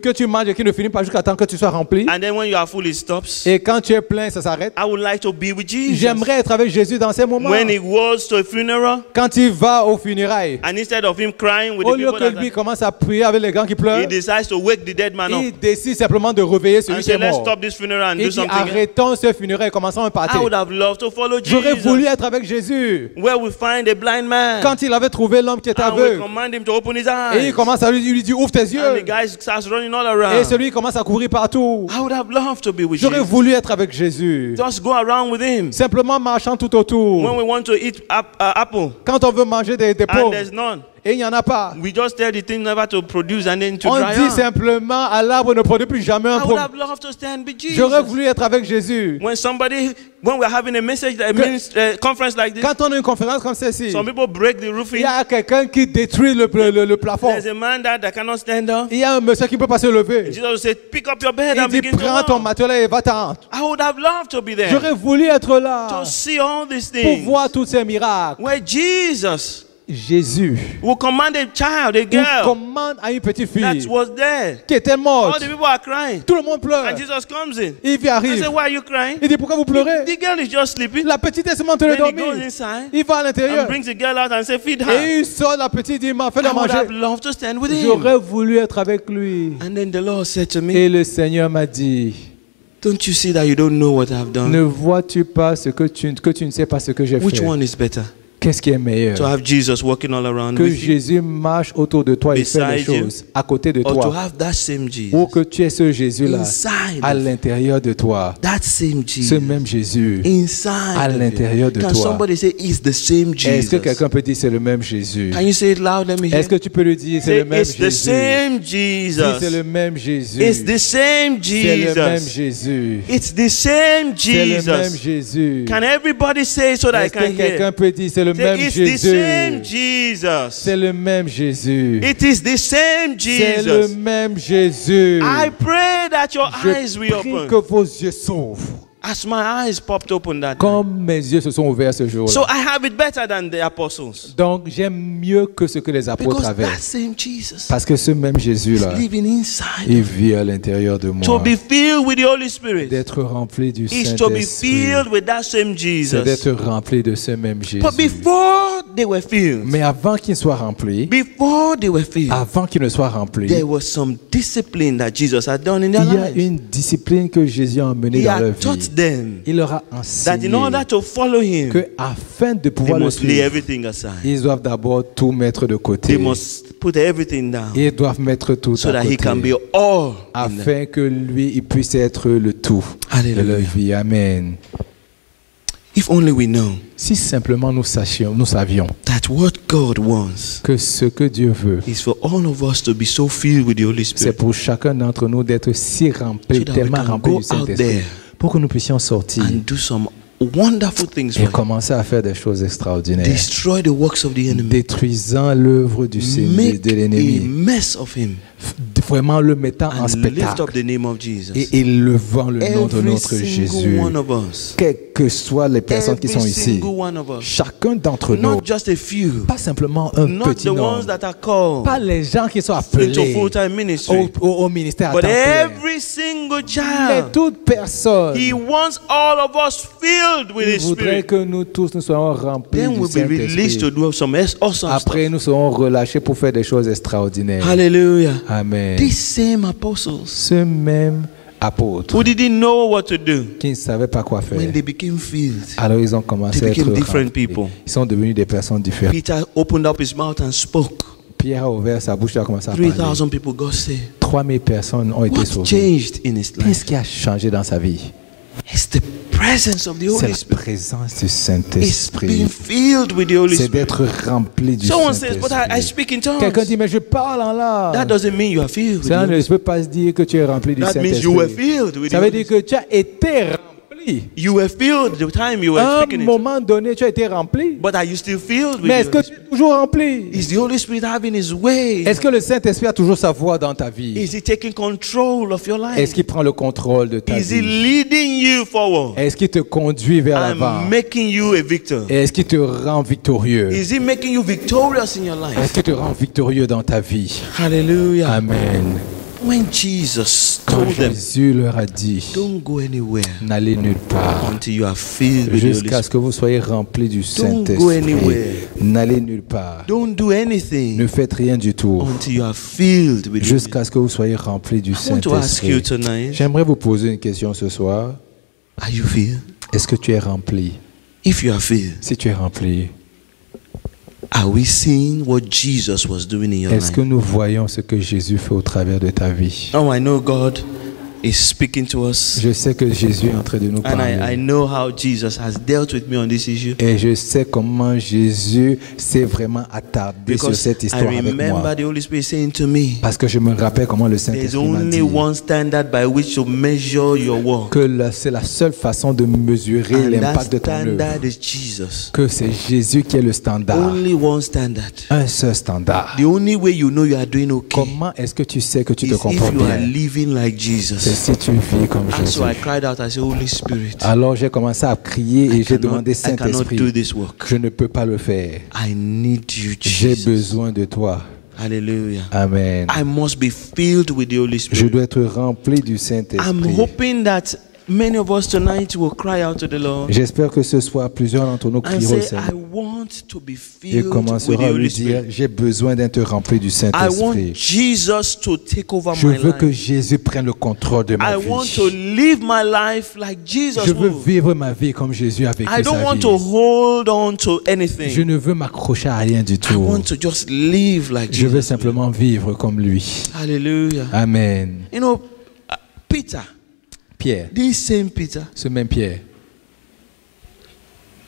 que tu manges et qui ne finit pas jusqu'à temps que tu sois rempli, and then when you are full, it stops. et quand tu es plein, ça s'arrête. I would like to be with Jesus. J'aimerais être avec Jésus dans ces moments. When he goes to a funeral, Quand il va aux funérailles, and instead of him crying with au the lieu people que that lui commence à prier avec les gens qui pleurent, he decides to wake the dead man up il décide simplement de réveiller celui and qui say, est let's mort. stop this funeral and Il do dit, something else. arrêtons ce funérail et commençons un party. I would have loved to follow J'aurais voulu Jesus. être avec Jésus. Where we find a blind man Quand il avait trouvé l'homme qui était and we aveugle, command him to open his et il eyes. commence à lui dire, ouvre tes And the yeux. guy starts running all Et around. celui commence à courir partout. I would have loved to be with J'aurais Jesus. voulu être avec Jésus. Just go around with him. Simplement marchant tout When autour. we want to eat apple Quand on veut manger des and pommes, there's none, et il n'y en a pas, we just tell the thing never to produce and then to on dry dit up. simplement à l'arbre ne produit plus jamais un I would pomme. have loved to stand with Jesus. J'aurais voulu être avec Jésus. When we're having a message, conference like this, Quand on a une conférence comme celle-ci, some people break the il roofing. y a quelqu'un qui détruit le plafond. There's a man that cannot stand up. Il y a un monsieur qui ne peut pas se lever. Jesus will say, pick up your bed Il and dit, begin to prends ton walk. matelas et va-t'en. I would have loved to be there J'aurais voulu être là to see all these pour things. voir tous ces miracles. Where Jesus Jésus will command a child, a il girl commande à une petite that fille was there. qui était All morte. the people are crying. Tout le monde pleure. And Jesus comes in. Il vient I arrive. say, why are you crying? Il dit, pourquoi vous pleurez? The girl is just sleeping. La petite est seulement en train de Then he goes dormir. inside Il va à and l'intérieur. brings the girl out and say, feed her. Et il sort la petite, il dit, fais-le I would have manger. loved to stand with him. J'aurais voulu être avec lui. And then the Lord said to me, Et le Seigneur m'a dit, don't you see that you don't know what I've done? ne vois-tu pas que tu ne sais pas ce que j'ai Which fait? one is better? Qu'est-ce qui est meilleur? To have Jesus walking all around Que with you, Jésus marche autour de toi et fait les Beside you, choses à côté de or to toi. have that same Jesus Ou que tu aies ce Jésus-là inside à of you? l'intérieur de toi. That same Ce Jesus même Jésus inside à of you. l'intérieur de Can toi. somebody say it's the same Est-ce que Jesus? quelqu'un peut dire c'est le même Jésus? Can you say it loud? Let me hear. Est-ce que tu peux lui dire c'est Say, le même it's the Jésus? same Dis, c'est le Jesus. même Jésus. It's the same C'est le même Jesus. Jésus. It's the same C'est le même Jesus. Jésus. Can everybody say it so that I Est-ce que can quelqu'un hear? peut dire c'est le même Say, it's the same Jésus? Jesus. C'est le même Jésus. It is the same C'est le Jesus. même Jésus. I pray that your eyes Je will prie open. que vos yeux s'ouvrent. As my eyes popped open that night. Comme mes yeux se sont ouverts ce So jour-là. I have it better than the apostles. Donc j'aime mieux que ce que les apôtres Because avaient. that same Jesus Parce que ce même is Jésus-là, living inside. il vit à l'intérieur de To moi. be filled with the Holy Spirit D'être rempli du is to be Saint-Esprit. filled with that same C'est Jesus. d'être rempli de ce même Jésus. But before they were filled, Mais avant qu'il soit rempli, before they were filled, avant qu'il ne soit rempli, there was some discipline that Jesus had done in their il y a lives. une discipline que Jésus a emmenée He dans leur had taught vie. them Il leur a that enseigné in order to follow him, que afin de they pouvoir le must lay suivre, everything aside. ils doivent d'abord tout mettre de côté. They must put everything down Ils doivent mettre tout so à that he can be côté all in them. afin que lui, il puisse être le tout de Alléluia. leur vie. Amen. If only we know Si simplement nous savions that what God wants que ce que Dieu veut, is for all of us to be so filled with the Holy c'est Spirit pour chacun d'entre nous d'être si rempli, So that we tellement can rempli go du Saint-Esprit, out there pour que nous puissions sortir and do some wonderful things for et him, commencer à faire des choses extraordinaires, destroy the works of the enemy, détruisant l'œuvre du make de a l'ennemi, mess of him, vraiment le mettant en and lift up spectacle the name of Jesus. et élevant le nom de Every notre single Jésus. one of us, Quelles que soient les personnes qui every sont ici, single one of us, chacun d'entre nous, not just a few, pas simplement un not petit the ones nombre, that are called pas les gens qui sont into appelés full-time ministry, au ministère à but temps plein, every single mais child. toute personne. He wants all of us filled with Il His voudrait Spirit. que nous tous nous soyons remplis Then du we'll be released to Saint-Esprit. do some awesome Après, stuff. nous serons relâchés pour faire des choses extraordinaires. Hallelujah. Amen. These same apostles Ce même apôtre who didn't know what to do qui ne savait pas quoi faire, when they became filled, alors ils ont commencé they à être became different remplis. people. Ils sont devenus des personnes différentes. Peter opened up his mouth and spoke. Pierre a ouvert sa bouche et a commencé à parler. 3,000 people got saved. 3000 personnes ont été What sauvées. changed in his life? Qu'est-ce qui a changé dans sa vie? It's the presence of the C'est Holy la Spirit. présence du It's Saint-Esprit. being filled with the Holy C'est Spirit. d'être rempli du Someone says, but I Saint-Esprit. speak in Quelqu'un tongues. dit, mais je parle en That langue. doesn't mean you are filled with the Ça Holy ne Spirit. peut pas se dire que tu es rempli du That means you were Saint-Esprit. filled with the Ça veut Holy dire que tu as été rempli rempli. You were filled the time you were À un speaking it. moment donné, tu as été rempli. But are you still filled with Mais est-ce the que Holy tu Spirit? es toujours rempli? Is the Holy Spirit having His way? Est-ce que le Saint-Esprit a toujours sa voix dans ta vie? Is He taking control of your Est-ce life? qu'il prend le contrôle de ta Is He vie? leading you forward Est-ce qu'il te conduit vers l'avant? and making you a victor? Est-ce qu'il te rend victorieux? Is He making you victorious in your Est-ce life? qu'il te rend victorieux dans ta vie? Hallelujah. Amen. When Jesus Quand told them, Jésus leur a dit, don't go anywhere n'allez nulle part until you are filled with the Holy jusqu'à ce Spirit. que vous soyez remplis du Don't go Saint-Esprit. anywhere. N'allez nulle part. Don't do anything Ne faites rien du tout until you are filled with the Holy jusqu'à ce que vous soyez remplis du Spirit. I want to ask you Saint-Esprit. tonight, J'aimerais vous poser une question ce soir. are you filled? Est-ce que tu es rempli? If you are filled, Si tu es rempli, are we seeing what Jesus was doing in your est-ce que life? nous voyons ce que Jésus fait au travers de ta vie? Oh, I know God is speaking to us, Je sais que Jésus est en train de nous and I parler. know how Jesus has dealt with me on this issue. Et je sais comment Jésus s'est vraiment attardé sur Because cette I histoire avec moi. remember the Holy Spirit saying to me, Parce que je me rappelle comment le there's Saint-Esprit m'a only dit one standard by which to measure your work, que c'est la seule façon de mesurer and that l'impact de ton œuvre. standard is Jesus. Que c'est Jésus qui est le standard. Only one standard. Un seul standard. The only way you know you are doing okay Comment est-ce que tu sais que tu is te if comportes you are bien? living like C'est Jesus. si tu vis comme And Jésus. so I cried out, I said, Holy Spirit, Alors j'ai commencé à crier et j'ai demandé I cannot do Saint-Esprit, this work. je ne peux pas le faire. I need you, J'ai Jesus. besoin de toi. Hallelujah. Amen. I must be filled with the Holy Je Spirit. dois être rempli du I'm Saint-Esprit. hoping that many of us tonight will cry out to the Lord J'espère que ce soir, plusieurs d'entre nous and crieront au say, I Seigneur want to be et filled with the commenceront à lui Holy dire, Spirit. j'ai besoin d'être rempli du I Saint-Esprit. want Jesus to take over Je my veux que life. Jésus prenne le contrôle de ma I want to vie. live my life like Jesus Je veux would. vivre ma vie comme Jésus a vécu I don't sa want to vie. hold on to Je anything. ne veux m'accrocher à rien du I tout. want to just live like Je veux Jesus. simplement vivre comme lui. Hallelujah. Amen. You know, Peter, Pierre, this same Peter, ce même Pierre,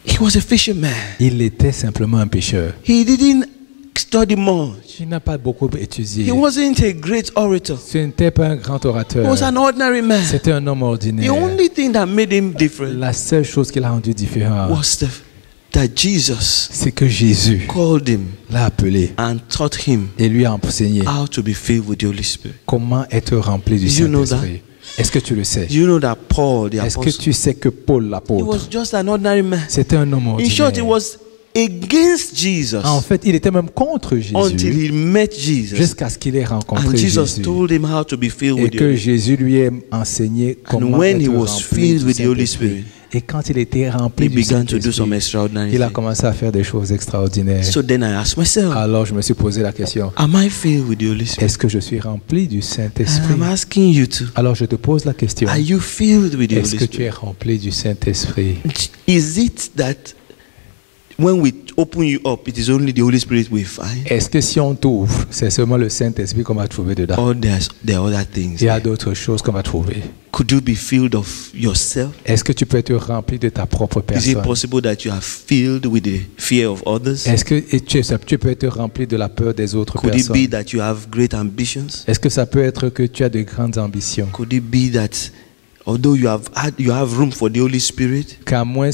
he was a fisherman. il était simplement un pécheur. He didn't study much. Il n'a pas beaucoup étudié. He wasn't a great orator. Ce n'était pas un grand He orateur. was an ordinary man. C'était un homme The ordinaire. only thing that made him different La seule chose qui l'a rendu différent, was that Jesus c'est que Jésus called him l'a appelé and taught him et lui a enseigné how to be filled with the Holy Spirit. comment être rempli du Do you know Saint-Esprit. Est-ce que tu le sais? Do you know that Paul, the Est-ce que apostle, tu sais que Paul, he l'apôtre, was just an ordinary man. c'était un homme In short, he ordinaire? was against Jesus En fait, il était même contre until Jésus he met Jesus. jusqu'à ce qu'il ait And rencontré Jesus Jésus. told him how to be filled Et with the que Holy Jésus lui ait enseigné comment when he être was rempli filled du with the Holy Saint-Esprit. Spirit, Et quand il était rempli he du began to do some Saint-Esprit, extraordinary il a things. commencé à faire des choses extraordinaires. So then I asked myself, Alors je me suis posé la question, am I filled with the Holy Spirit? est-ce que je suis rempli du And Saint-Esprit? I'm asking you too. Alors je te pose la question, Are you filled with the est-ce Holy que tu es Spirit? rempli du Saint-Esprit? Is it that when we open you up, it is only the Holy Spirit we find? Est-ce que si on t'ouvre, c'est seulement le Saint-Esprit qu'on va trouver dedans? Or there are other things? Il y a d'autres choses qu'on va trouver. Could you be filled of yourself? Est-ce que tu peux être rempli de ta propre Is it personne? possible that you are filled with the fear of others? Est-ce que tu peux être rempli de la peur des autres Could it be personnes? that you have great ambitions? Est-ce que ça peut être que tu as de grandes ambitions? Could it be that although you have room for the Holy Spirit, Qu'à moins,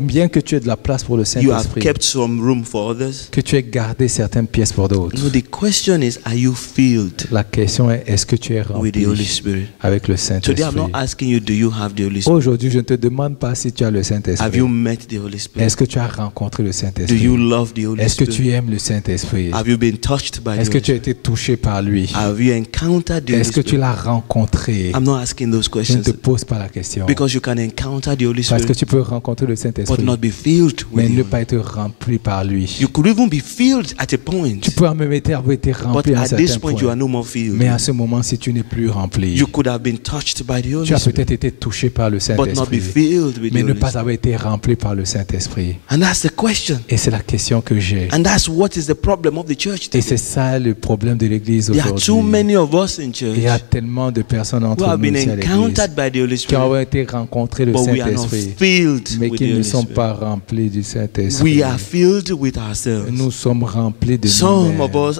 bien que tu aies de la place pour le you have Saint-Esprit, kept some room for others? que tu aies gardé certaines pièces pour d'autres. No, the question is, are you filled La question est, est-ce que tu es with the Holy rempli Spirit? avec le Today I'm Saint-Esprit? not asking you, do you have the Holy Spirit? Aujourd'hui, je ne te demande pas si tu as le Have Saint-Esprit. you met the Holy Spirit? Est-ce que tu as rencontré le Do Saint-Esprit? you love the Holy Est-ce que Spirit? tu aimes le Saint-Esprit? Have you been touched by the Est-ce que Holy tu as Spirit? été touché par lui? Have you encountered the Holy Est-ce que tu Spirit? l'as rencontré? I'm not asking those Je ne questions te pose pas la question. because you can encounter the Holy Parce que Spirit tu peux rencontrer le but Saint-Esprit, not be filled mais with ne Him. pas être rempli par lui. You could even be filled at a point, Tu peux même être but rempli à un at this certain point you are point. no more filled. Mais à ce moment, si tu n'es plus rempli, You could have been touched by the tu Holy as Spirit peut-être été touché par le but not be Saint-Esprit, filled with the mais ne Holy pas Spirit. avoir été rempli par le Saint-Esprit. And that's the question. Et c'est la question que j'ai. And that's what is the problem of the church Et today. c'est ça le problème de l'Église There are too aujourd'hui. many of us in church Il y a tellement de personnes who entre have nous been ici à l'Église encountered by the Holy qui ont Spirit, été rencontrés le but we are not Saint-Esprit, filled mais with qui the ne Holy sont Spirit. pas remplis du Saint-Esprit. We are filled with ourselves. Nous sommes remplis de Some nous-mêmes. of us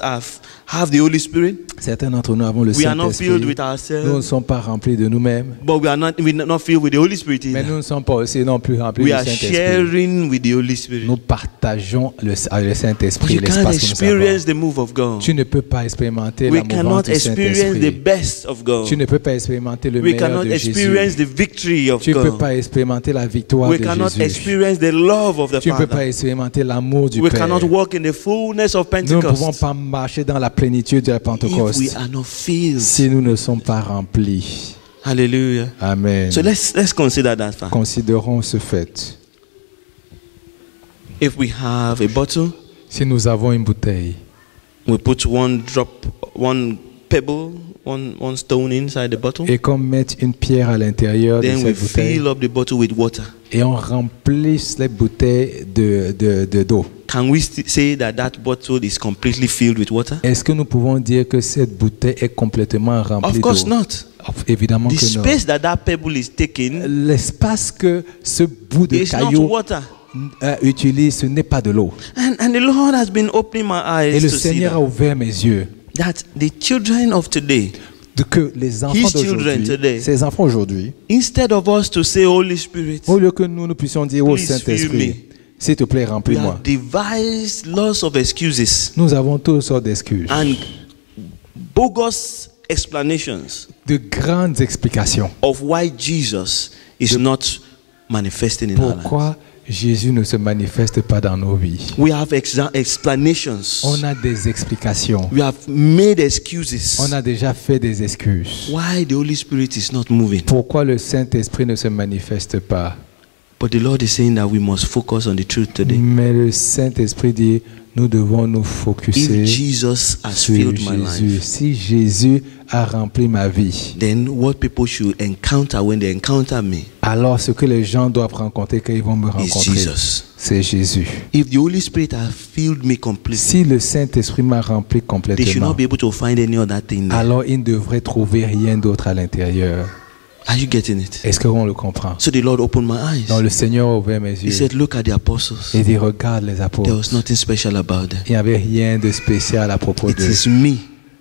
have the Holy Spirit. Certains d'entre nous avons le We are not filled Saint-Esprit. with Nous ne ourselves, sommes pas remplis de nous-mêmes, but we're not filled with the Holy Spirit mais either. nous ne sommes pas aussi non plus remplis We du are Saint-Esprit. sharing with the Holy Spirit. Nous partageons le But Saint-Esprit, you can't l'espace que nous experience avons. the move of God. Tu ne peux pas expérimenter We la mouvance cannot du experience the Saint-Esprit. best of God. Tu ne peux pas expérimenter le We meilleur cannot de experience Jésus. the victory of Tu ne peux God. pas expérimenter la victoire We de cannot Jésus. experience the love of the Tu ne peux pas Father. expérimenter l'amour du We Père. cannot walk in the fullness of Nous ne pouvons Pentecost pas marcher dans la plénitude de la if we Pentecôte are not filled. si nous ne sommes pas remplis. Hallelujah. Amen. So let's consider that fact. Considérons ce fait. If we have a bottle, Si nous avons une bouteille, we put one drop, one pebble, one stone inside the bottle, et qu'on mette une pierre à l'intérieur de then we cette bouteille, fill up the bottle with water. et on remplisse les bouteilles d'eau. Can we say that that bottle is completely filled with water? Est-ce que nous pouvons dire que cette bouteille est complètement Of remplie course d'eau? not. Évidemment The que non. space that pebble is taking L'espace que ce bout de is not caillou water. utilise, ce n'est pas de l'eau. And the Lord has been opening my Et eyes le to see Seigneur a ouvert mes yeux that the children of today, que les enfants His children d'aujourd'hui, today, ces enfants aujourd'hui, instead of us to say, Holy Spirit, au lieu que nous puissions dire au Please fill Saint-Esprit, me. s'il te plaît, we remplis-moi. have devised lots of excuses Nous avons toutes sortes d'excuses, and bogus explanations de grandes explications. of why Jesus is not manifesting in our lives. Pourquoi Jésus ne se manifeste pas dans nos vies? We have explanations. On a des explications. We have made excuses. On a déjà fait des excuses. Why the Holy Spirit is not moving. Pourquoi le Saint-Esprit ne se manifeste pas? But the Lord is saying that we must focus on the truth today. Mais le Saint-Esprit dit, nous devons nous focuser If Jesus has sur filled my Jésus. life, Si Jésus a rempli ma vie, then what people should encounter when they encounter me alors ce que les gens doivent rencontrer quand ils vont me is rencontrer, Jesus. c'est Jésus. If the Holy Spirit has filled me completely, Si le Saint-Esprit m'a rempli they should complètement, not be able to find any other thing there. alors il ne devrait trouver rien d'autre à l'intérieur. Are you getting it? Est-ce qu'on le comprend? So the Lord opened my eyes. Donc le Seigneur a ouvert mes He yeux said, look at the apostles. et dit, regarde les There apôtres. was nothing special about them. Il n'y avait rien de spécial à propos It d'eux. is me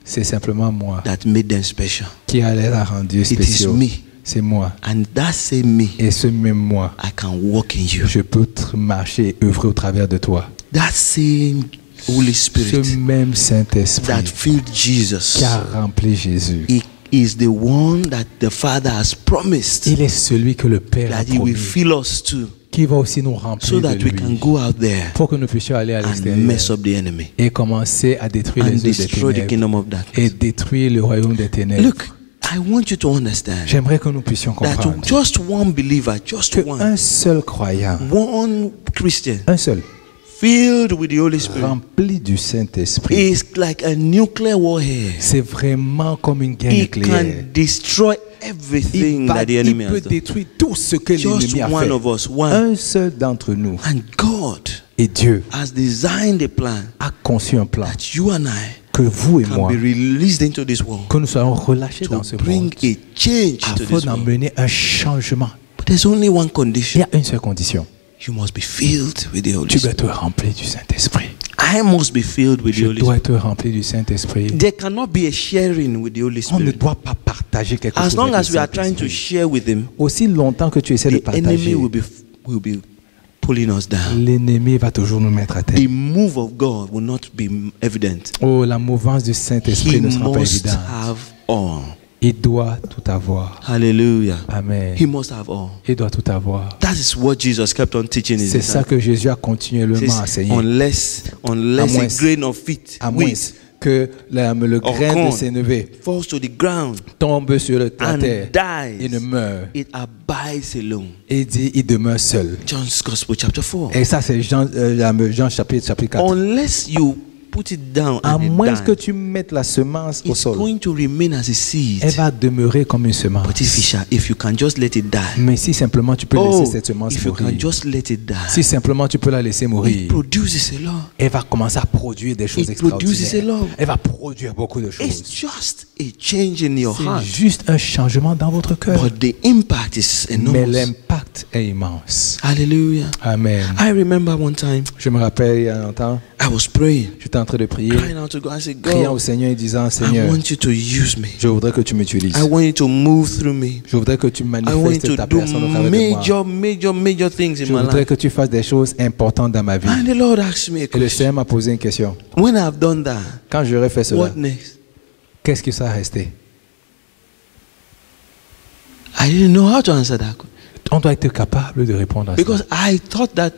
C'est simplement moi that made them special. qui les a rendus It is spéciaux. me. C'est moi. And that same me, Et ce même moi, I can walk in you. je peux marcher et œuvrer au travers de toi. That same Holy Ce Spirit même that Saint-Esprit filled Jesus, qui a rempli Jésus, He is the one that the Father has promised il est celui que le Père a that He will promis, fill us too, qui va aussi nous so remplir that de we can lui, go out there pour que nous puissions aller à and l'extérieur mess up the enemy et commencer à détruire and les œuvres des destroy the ténèbres kingdom of et darkness. détruire le royaume des ténèbres. Look, I want you to understand J'aimerais que nous puissions that comprendre just one believer, just que one un seul croyant, Christian un seul, filled with the Holy Spirit rempli du Saint-Esprit, is like a nuclear warhead. c'est vraiment comme une guerre He nucléaire. can destroy everything that the Il enemy peut has done. détruire tout ce que Just l'ennemi a one fait. of us, one. Un seul d'entre nous. And God Et Dieu has designed a plan a conçu un plan that you and I que vous et can moi, be released into this world que nous soyons relâchés dans ce to bring monde a change to afin this world. d'emmener un changement. But there's only one Il condition. y a une seule condition. You must be filled with the Holy Tu dois Spirit. être rempli du Saint-Esprit. I must be filled with the Je Holy dois Spirit. être rempli du Saint-Esprit. There cannot be a sharing with the Holy On ne Spirit. doit pas partager quelque As chose long avec as le we are trying to Saint-Esprit. share with Him, Aussi longtemps que tu essaies de the enemy partager, will be pulling us down. l'ennemi va toujours nous mettre à terre. The move of God will not be evident. Oh, la mouvance du He Saint-Esprit ne sera pas must évidente. have all. Il doit tout avoir. Hallelujah. Amen. He must have all. Il doit tout avoir. That is what Jesus kept on teaching his C'est ça disciples. que Jésus a He continuellement says, enseigné. unless À moins- a grain of wheat, À moins que le grain de corn sénévé falls to the ground tombe sur la and terre et ne dies, meurt. it abides alone. Et il dit, il demeure seul. John's Gospel chapter 4. Et ça, c'est Jean chapitre 4. Unless you put it down À and moins it que dies, tu mettes la semence au it's sol, going to remain as a seed. elle va demeurer comme une semence. But if you can just let it die, Mais si simplement tu peux laisser cette semence if you can mourir, just let it die, si simplement tu peux la laisser it mourir, produces a lot. elle va commencer à produire des choses It produces a extraordinaires. lot. Elle va produire beaucoup de It's choses. just a change in your C'est heart. juste un changement dans votre cœur. But the impact is Mais enormous. l'impact l'impact est immense. Hallelujah. Amen. I remember one time Je me rappelle il y a longtemps, I was praying, j'étais en train de prier, crying out to God. I said, criant au God, Seigneur et disant, I Seigneur, want you to use me. je voudrais que tu m'utilises. I want you to move through me. Je voudrais que tu I want you manifestes to ta do personne au travers de moi. major things in Je my voudrais life. que tu fasses des choses importantes dans ma vie. And the Lord asked me a Et le question. Seigneur m'a posé une question. When I've done that, Quand j'aurais fait cela, what next? qu'est-ce qui sera resté? I didn't know how to answer that question. On doit être capable de répondre à ça. Because I thought that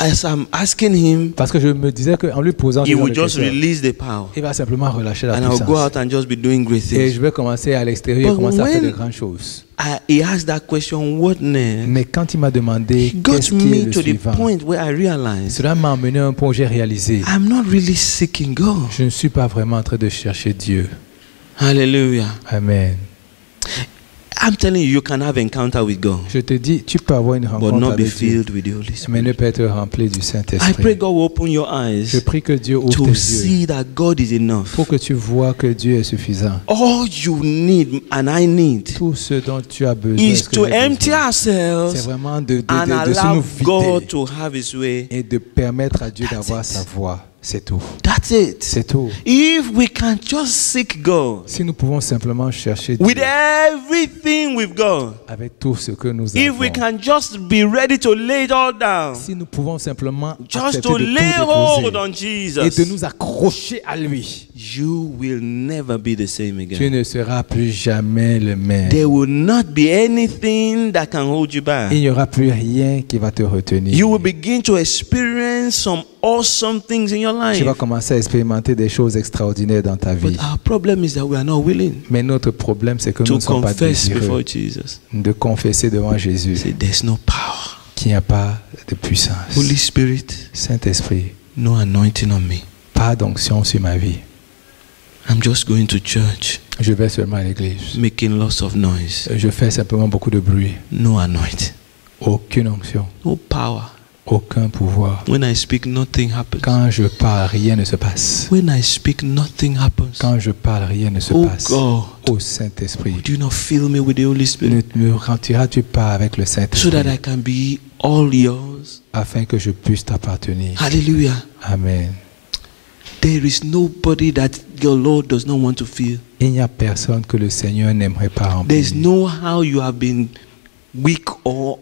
as I'm asking him, Parce que je me disais qu'en lui posant ce he genre would de just questions, release the power. il va simplement relâcher la And I'll go puissance. out and just be doing great Et things. je vais commencer à l'extérieur et But commencer à faire de when grandes choses. He asked that question, what next? Mais quand il m'a demandé He got qu'est-ce qui est me le to the suivant, point where I realized cela m'a emmené à un point où j'ai réalisé, I'm not really seeking God. je ne suis pas vraiment en train de chercher Dieu. Hallelujah. Amen. I'm telling you, you can have encounter with God, Je te dis, tu peux avoir une but rencontre not be avec Dieu, filled with the Holy mais ne Spirit. pas être rempli du I pray Saint-Esprit. God will open your Je eyes prie que Dieu ouvre tes to yeux see that God is enough. pour que tu vois que Dieu est suffisant. All you need and I need Tout ce dont tu as besoin, is ce que to j'ai empty besoin, c'est ourselves vraiment and de se allow nous God vider to have His way. et de permettre à Dieu That's d'avoir it. sa voix. C'est tout. That's it. C'est tout. If we can just seek God Si nous pouvons simplement chercher Dieu with everything we've got, avec tout ce que nous if we avons, can just be ready to lay it all down, si nous pouvons simplement just accepter to de tout lay hold déposer on et de Jesus, nous accrocher à lui, you will never be the same tu again. ne seras plus jamais le même. There will not be anything that can hold you back. Il n'y aura plus rien qui va te retenir. You will begin to experience some awesome things in your Tu vas life. commencer à expérimenter des choses extraordinaires dans ta vie. But our problem is that we are not willing Mais notre problème, c'est que nous to ne sommes pas confess before désireux Jesus. de confesser devant Jésus Say, there's no power. qu'il n'y a pas de puissance. Holy Spirit, Saint-Esprit, no anointing on me. pas d'onction sur ma vie. I'm just going to church, Je vais seulement à l'église. making lots of noise. Je fais simplement beaucoup de bruit. No anointing. Aucune onction, No power. aucun pouvoir. When I speak, nothing happens. Quand je parle, rien ne se passe. When I speak, nothing happens. Quand je parle, rien ne se Oh passe. God, Ô Saint-Esprit, do you not fill me with the Holy ne Spirit me rentiras-tu pas avec le so Saint-Esprit that I can be all yours? afin que je puisse t'appartenir? Hallelujah. Amen. There is nobody that your Lord does not want to fill. Il n'y a personne que le Seigneur n'aimerait pas remplir. There's no how you have been weak or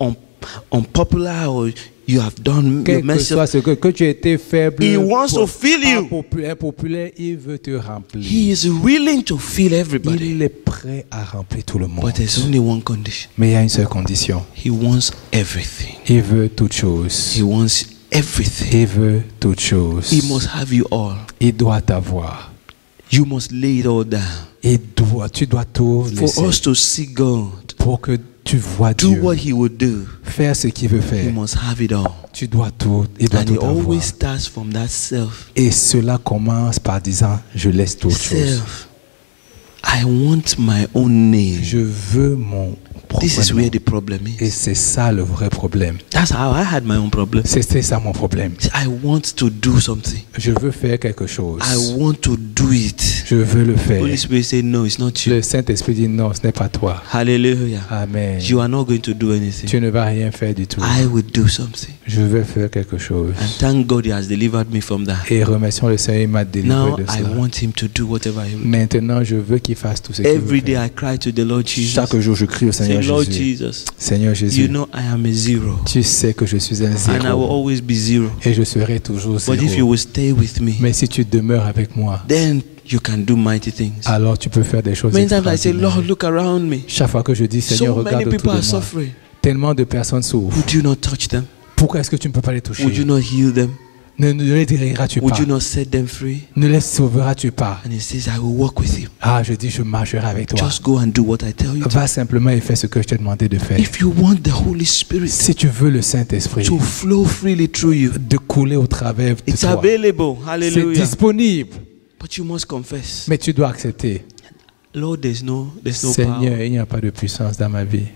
unpopular or you have done your Quel que mess soit up. ce que tu étais faible, He wants to fill you. impopulaire, il veut te remplir. He is willing to fill everybody. Il est prêt à remplir tout le monde. But there's only one condition. Mais il y a une seule condition. He wants everything. Il veut toutes choses. He wants everything. Il veut toutes choses. He must have you all. Il doit t'avoir. You must lay it all down. Tu dois tout For laisser us to see God, pour que tu vois do Dieu what He would do, faire ce qu'il veut He faire. must have it all. Tu dois tout, il doit And He tout avoir. always starts from that self. Et cela commence par disant, je laisse toutes choses. Self. I want my own name. Je veux mon This is propre where nom. the problem Et is. c'est ça le vrai problème. That's how I had my own problem. C'est ça mon problème. I want to do something. Je veux faire quelque chose. I want to do it. Je veux le faire. Holy Spirit say no, it's not you. Le Saint-Esprit dit non, ce n'est pas toi. Hallelujah. Amen. You are not going to do anything. Tu ne vas rien faire du tout. I will do something. Je vais faire quelque chose. And thank God He has delivered me from that. Et remercions le Seigneur, il m'a délivré Now de I cela. want Him to do whatever He will. Maintenant, je veux qu'il fasse tout ce qu'il Every veut day faire. I cry to the Lord Jesus. Chaque jour, je crie au Say, Seigneur Lord Jésus. Jesus, Seigneur Jésus, you know I am a zero. tu sais que je suis un And I will zéro. always be zero. Et je serai toujours But if you zéro. will stay with me, Mais si tu demeures avec moi, then you can do mighty things. alors tu peux faire des choses Many times I say, extraordinaires. Lord, look around me. Chaque fois que je dis, Seigneur, So many regarde people autour are de moi. suffering. Tellement de personnes souffrent. Would you not touch them? Pourquoi est-ce que tu ne peux pas les toucher? Would you not heal them? Ne les guériras-tu Would pas? you not set them free? Ne les sauveras-tu pas? And He says, I will walk with you. Ah, je dis, je marcherai avec toi. Just go and do what I tell you to. Va simplement et fais ce que je t'ai demandé de faire. If you want the Holy Spirit Si tu veux le Saint-Esprit to flow freely through you, de couler au travers de it's toi, available. c'est Hallelujah. disponible. But you must confess. Mais tu dois accepter. Lord, there's no Seigneur, power. il n'y a pas de puissance dans ma vie.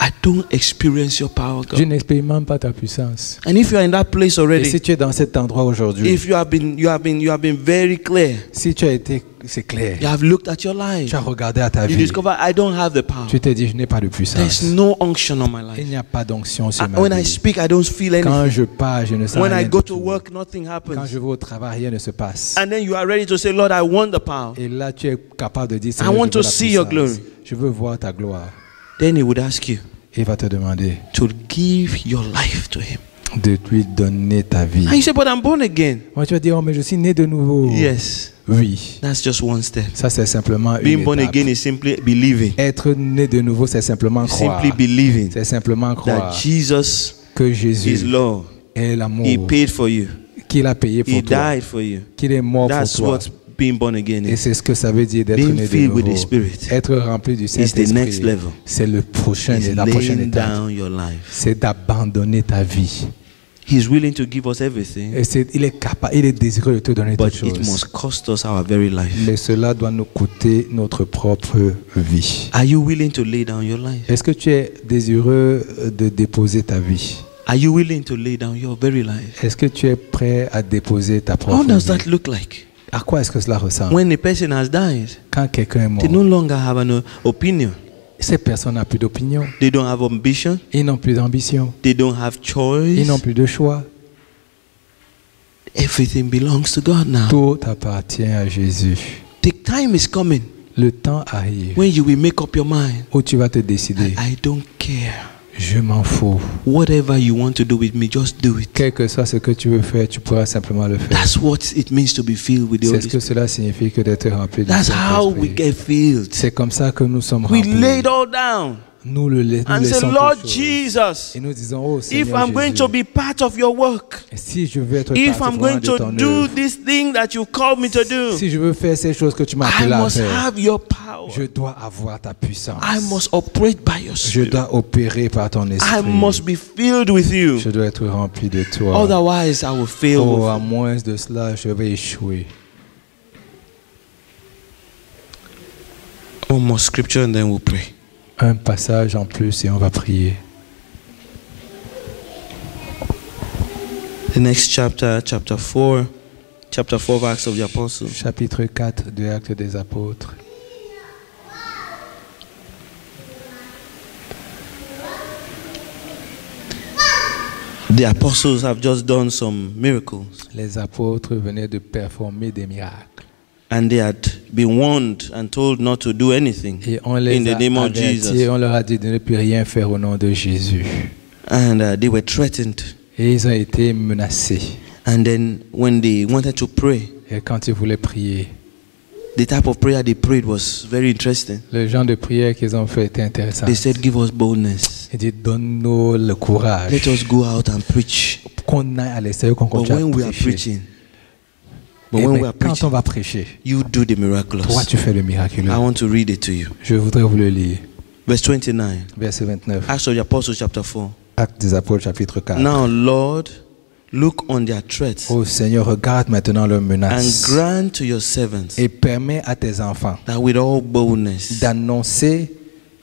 I don't experience your power, Je God. n'expérimente pas ta puissance. And if you are in that place Et si already, tu es dans cet endroit aujourd'hui, if you have been very clear, si tu as été, c'est clair, you have looked at your life, tu as regardé à ta you vie, discover I don't have the power. tu t'es dit, je n'ai pas de There's puissance. no unction on my Il life. n'y a pas d'onction sur ma When I vie. speak, I don't feel Quand anything. je parle, je ne sens When I rien go du to tout. work, nothing Quand happens. je vais au travail, rien ne se passe. And then you are ready to say, Lord, I want the power. Et là, tu es capable de dire, I Seigneur, want je to veux la see your puissance. glory. Je veux voir ta gloire. Then he would ask you Il va te demander to give your life to him. de lui donner ta vie. And you say, but I'm born again. Moi, tu vas dire, oh, mais je suis né de nouveau. Yes, Oui. that's just one step. Ça, c'est simplement Being une born étape. again is simply believing. Être né de nouveau, c'est simplement croire. Simply believing C'est simplement that croire Jesus que is Jésus Lord. est l'amour, He paid for you. qu'il a payé He pour toi, died for you. qu'il est mort That's pour toi. what being born again Et is. c'est ce que ça veut dire d'être Being né de filled with the nouveau. Spirit Être rempli du is the next Saint-Esprit, level. c'est la prochaine Laying étape. down your life. C'est d'abandonner ta vie. He's willing to give us everything, Et il est capable, il est désireux de te donner but toutes it choses. must cost us our very life. Mais cela doit nous coûter notre propre vie. Are you willing to lay down your life? Est-ce que tu es désireux de déposer ta vie? Are you willing to lay down your very life? Est-ce que tu es prêt à déposer ta How propre does vie? that look like? À quoi est-ce que cela ressemble? When a person has died, Quand quelqu'un est mort, they no longer have an opinion. ces personnes n'ont plus d'opinion. They don't have ambition. Ils n'ont plus d'ambition. They don't have Ils choice. n'ont plus de choix. Everything belongs to God now. Tout appartient à Jésus. The time is coming Le temps arrive when you will make up your mind. où tu vas te décider. I don't care. Je m'en fous. Whatever you want to do with me, just do it. Quel que soit ce que tu veux faire, tu pourras simplement le faire. That's what it means to be filled with the C'est Holy ce que Spirit. cela signifie que d'être rempli du That's how we Saint-Esprit. get filled. C'est comme ça que nous sommes We lay remplis. it all down Nous and say, laissons Lord toutes choses. Jesus, Et nous disons, oh if Seigneur I'm going Jésus, to be part of your work, si je veux être if partie I'm going de to ton do œuvre, this thing that you called me to do, si je veux faire ces choses que tu m'as I appelé à must faire, have your power. je dois avoir ta puissance. I must operate by your Je Spirit. dois opérer par ton I esprit. must be filled with you. Je dois être rempli de toi. Otherwise, I will fail. Oh, à moins de cela, je vais échouer. One more scripture and then we'll pray. Un passage en plus et on va prier. The next chapter, chapter 4 of Acts of the Apostles. Chapitre 4 de Actes des Apôtres. The apostles have just done some miracles, Les apôtres venaient de performer des miracles. and they had been warned and told not to do anything Et on in les the a name of avertis, Jesus. on leur a dit de ne plus rien faire au nom de Jésus. And they were threatened. Et ils ont été menacés. And then when they wanted to pray, Et quand ils voulaient prier, the type of prayer they prayed was very interesting. le genre de prière qu'ils ont fait était intéressant. They said, give us boldness. Ils disent, donne-nous le courage Let us go out and preach. qu'on aille à l'extérieur, qu'on But continue when à we are prêcher. preaching, but Et when bien, we are quand on preaching, va prêcher, you do the toi miraculous. tu fais le miraculeux. I want to read it to you. Je voudrais vous le lire. Verse 29, Verset 29. Acts of the Apostles, chapter 4. Actes des Apôtres, chapitre 4. Now, Lord, look on their threats Oh Seigneur, regarde maintenant leurs and menaces grant to your servants et permets à tes enfants that with all boldness d'annoncer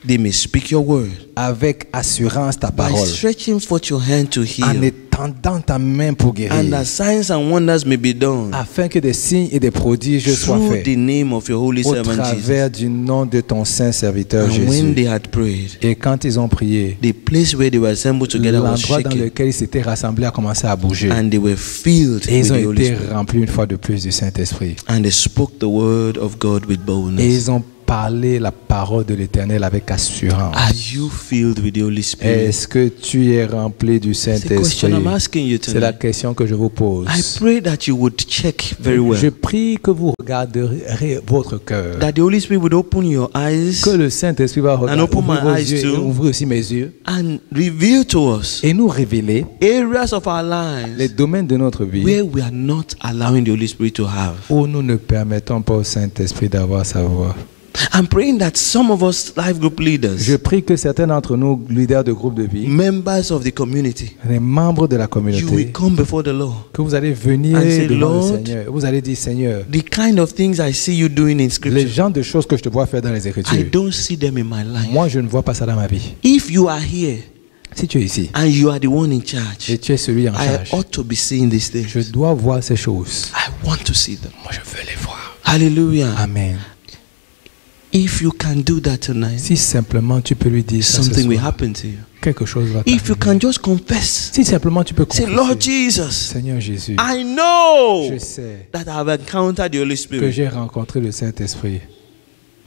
they may speak your word avec assurance ta by parole stretching forth your hand to en heal, étendant ta main pour and guérir, that signs and wonders may be done afin que des signes et des prodiges soient through faits the name of your holy au servant Jesus. travers du nom de ton saint serviteur And when Jésus. they had prayed, Et quand ils ont prié, the place where they were assembled together was l'endroit dans shaken, lequel ils s'étaient rassemblés a commencé à bouger. and they were filled Et with ils the ont Holy été Spirit, remplis une fois de plus du Saint-Esprit. and they spoke the word of God with Et boldness. ils ont parlé la parole de l'Éternel avec assurance. Are you filled with the Holy Spirit? Est-ce que tu es rempli du It's the question Saint-Esprit? I'm asking you C'est la tonight. question que je vous pose. I pray that you would check very well, Je prie que vous regarderez votre cœur. that the Holy Spirit would open your eyes Que le Saint-Esprit va regarder, open my ouvrir vos eyes yeux et too. ouvrir aussi mes yeux and reveal to us et nous révéler areas of our les lives domaines de notre vie where we are not allowing the Holy Spirit to have. où nous ne permettons pas au Saint-Esprit d'avoir sa voix. I'm praying that some of us life group leaders, Je prie que certains d'entre nous, leaders de groupe de vie, members of the community, les membres de la you communauté, will come before the Lord. que vous allez venir And say, devant Lord, le Seigneur. Vous allez dire, Seigneur, The kind of things I see you doing in les Scripture, genres de choses que je te vois faire dans les I Écritures, don't see them in my life. moi, je ne vois pas ça dans ma vie. If you are here Si tu es ici and you are the one in et charge, tu es celui en I charge, ought to be seeing these things. je dois voir ces choses. I want to see them. Moi, je veux les voir. Hallelujah. Amen. If you can do that tonight, Si simplement tu peux lui dire ça ce something will soir, happen to you. quelque chose va If you t'arriver. can just confess, Si simplement tu peux say, Lord confesser, Jesus, Seigneur Jésus, I know je sais that I have encountered the Holy que Spirit, j'ai rencontré le Saint-Esprit,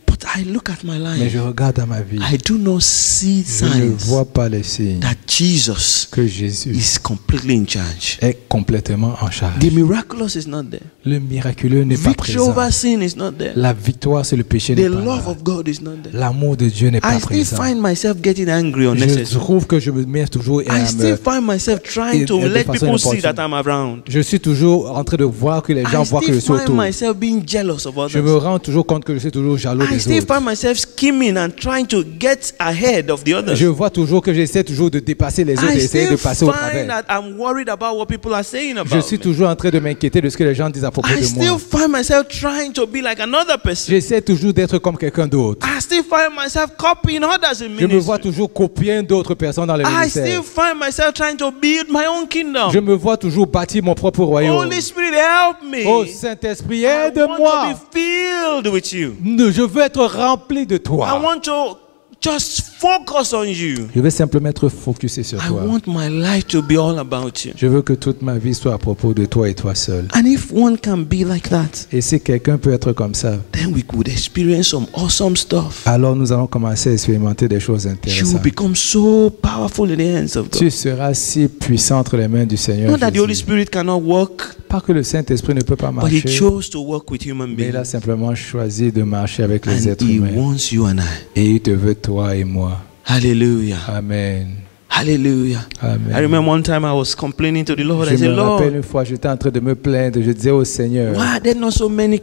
but I look at my mais life. je regarde dans ma vie, I do not see je ne signs vois pas les signes that Jesus que Jésus is completely in charge. est complètement en charge. The miraculous is not there. Le miraculeux n'est pas Victory présent. over sin is not there. La victoire sur le péché The n'est pas love là. of God is not there. L'amour de Dieu n'est I pas still présent. find myself getting angry Je unnecessarily. trouve que je me mets toujours I still find myself trying to de let façon people see inopportune. that I'm around. Je suis toujours en train de voir que les gens I voient que je still suis find autour. myself being jealous of Je me others. rends toujours compte que je suis toujours jaloux I des still autres. find myself scheming and trying to get ahead of the others. Je vois toujours que j'essaie toujours de dépasser les autres I et essayer still de passer au find travers. that I'm worried about what people are saying Je about suis me. toujours en train de m'inquiéter de ce que les gens disent à propos I de still moi. find myself trying to be like another person. J'essaie toujours d'être comme quelqu'un d'autre. I still find myself copying others in Je me vois ministry. toujours copier d'autres personnes dans les I still ministères. find myself trying to build my own kingdom. Je me vois toujours bâtir mon propre royaume. Holy Spirit, help me. Oh Saint-Esprit, I want to aide-moi. be filled with you. Je veux être rempli de I toi. want to just focus on you. Je veux simplement être focusé sur I toi. want my life to be all about you. Je veux que toute ma vie soit à propos de toi et toi seul. And if one can be like that, Et si quelqu'un peut être comme ça, then we could experience some awesome stuff. alors nous allons commencer à expérimenter des choses You will intéressantes. become so powerful in the hands of God. Tu seras si puissant entre les mains du Seigneur Not that the Holy Jésus. Spirit cannot work, Pas que le Saint-Esprit ne peut pas but He marcher, chose to work with human mais il a beings. simplement choisi de marcher avec les And êtres He humains. wants you and I. Et il te veut toi et moi. Hallelujah. Amen. Hallelujah. Amen. I remember one time I was complaining to the Lord. I Je said, me rappelle Lord, une fois, j'étais en train de me plaindre. Je disais au Seigneur, why are there not so many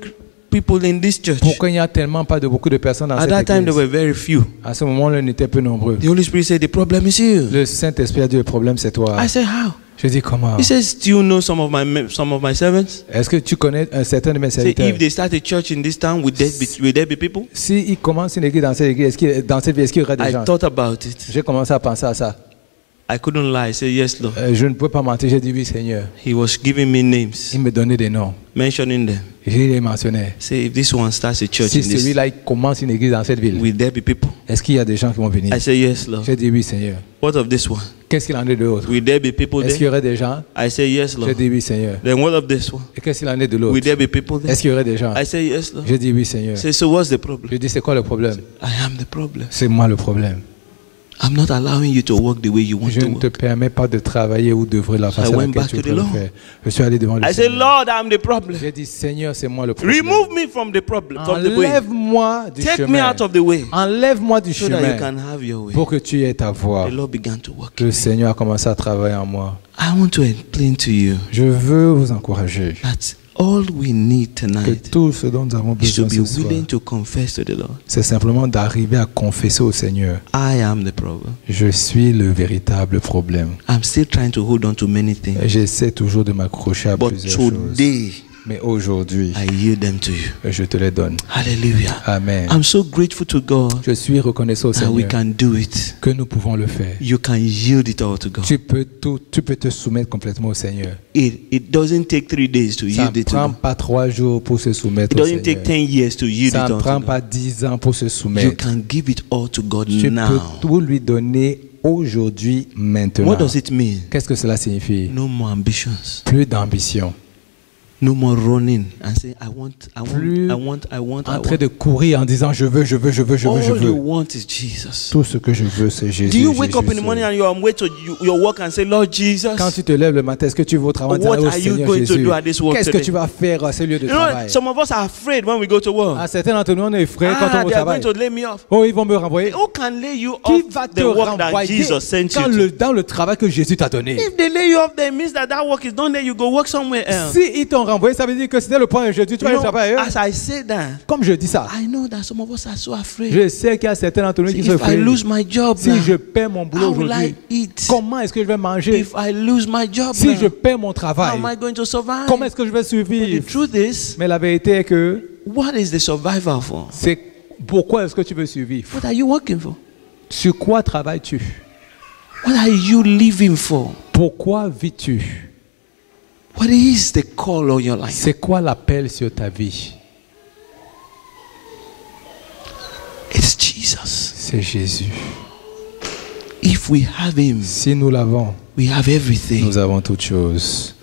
people in this church? pourquoi il n'y a tellement pas de beaucoup de personnes dans At cette that time, there église? were very few. À ce moment-là, on était peu nombreux. The Holy Spirit said, the problem is you. Le Saint-Esprit a dit, le problème c'est toi. I said, how? Je dis, comment? He says, do you know some of my servants? Est-ce que tu connais un certain de mes Say, serviteurs? if they start a church in this town, will there be people? S'ils commencent une église dans cette église, dans cette ville, est-ce qu'il y aura des I gens? thought about it. J'ai commencé à penser à ça. I couldn't lie. I said, yes, Lord. Je ne peux pas mentir. J'ai dit oui, Seigneur. He was giving me names, Il me donnait des noms. mentioning them. Je les mentionnais. Say, if this one starts a church Si in this, celui-là il commence une église dans cette ville, will there be people? est-ce qu'il y a des gens qui vont venir? I said, yes, Lord. J'ai dit oui, Seigneur. What of this one? Qu'est-ce qu'il en est de l'autre? Will there be people Est-ce qu'il y there? aurait des gens? I said, yes, J'ai Lord. dit oui, Seigneur. Then what of this one? Et qu'est-ce qu'il en est de Will l'autre? there be people there? Est-ce qu'il y aurait des gens? I said, yes, Lord. J'ai dit oui, Seigneur. Say, so what's the problem? Je dis c'est quoi le problème? I am the problem. C'est moi le problème. I'm not allowing you to work the way you want Je to ne te work. permets pas de travailler ou d'œuvrer la façon went laquelle back tu to the veux le Lord. faire. Je suis allé devant le I said, Seigneur. Lord, I'm the problem. J'ai dit Seigneur, c'est moi le problème. Remove me from the problem, from the way. Enlève-moi du Take me chemin. out of the way, Enlève-moi du so that you chemin can have your way. pour que tu aies ta voix. The Lord began to work. Le Seigneur a commencé à travailler en moi. I want to explain to you Je veux vous encourager that all we need que tonight tout ce dont nous avons is to besoin be ce soir, willing to confess to the Lord, c'est simplement d'arriver à confesser au Seigneur. I am the problem. Je suis le véritable problème. I'm still trying to hold on to many things, J'essaie toujours de m'accrocher à but plusieurs choses. today Mais aujourd'hui, I yield them to you. je te les donne. Hallelujah. Amen. I'm so grateful to God Je suis reconnaissant au that we Seigneur can do it. que nous pouvons le faire. You can yield it all to God. Tu peux te soumettre complètement au Seigneur. It doesn't take 3 days to Ça yield ne it to prend God. pas 3 jours pour se soumettre It au doesn't take Seigneur. 10 years to yield Ça it ne all prend to pas God. 10 ans pour se You soumettre. can give it all to God Tu peux now. tout lui donner aujourd'hui, maintenant. What does it mean? Qu'est-ce que cela signifie? No more ambitions. Plus d'ambition. No more running and saying, I want. Plus en train de courir en disant je veux. All you want is Jesus. Tout ce que je veux, c'est Jésus. Do you wake Jésus up in the seul. morning and you're on way to your work and say, Lord Jesus, Quand tu te lèves le matin, est-ce que tu vas au travail? What Dire, oh, are you Seigneur going to Jésus, do at this work qu'est-ce que today? tu vas faire à ce lieu de you know, travail? some of us are afraid when we go to work. Certains d'entre nous, on est effrayés quand on va au They are going travail. to lay me off. Oh, ils vont me renvoyer. Who can lay you Qui off va te the work that renvoyer Jesus sent quand you to? dans le travail que Jésus t'a donné? If they lay you off, that means that work is done there. You go work somewhere else. Si ils t'ont renvoyé, ça veut dire que c'était le point aujourd'hui, tu vas You aller know, travailler ailleurs. as I say that, Comme je dis ça, I know that some of us are so afraid. je sais qu'il y a certains d'entre nous qui sont If I afraid. lose my job Si now, je perds mon boulot how will I aujourd'hui, eat? comment est-ce que je vais manger? If I lose my job Si je now, perds mon how travail, am I going to survive? comment est-ce que je vais The survivre? truth is, Mais la vérité est que what is the survival for? c'est pourquoi est-ce que tu veux survivre? What are you working for? Sur quoi travailles-tu? What are you living for? Pourquoi vis-tu? What is the call on your life? C'est quoi l'appel sur ta vie? It's Jesus. C'est Jésus. If we have Him, Si nous l'avons, we have everything. nous avons toutes choses.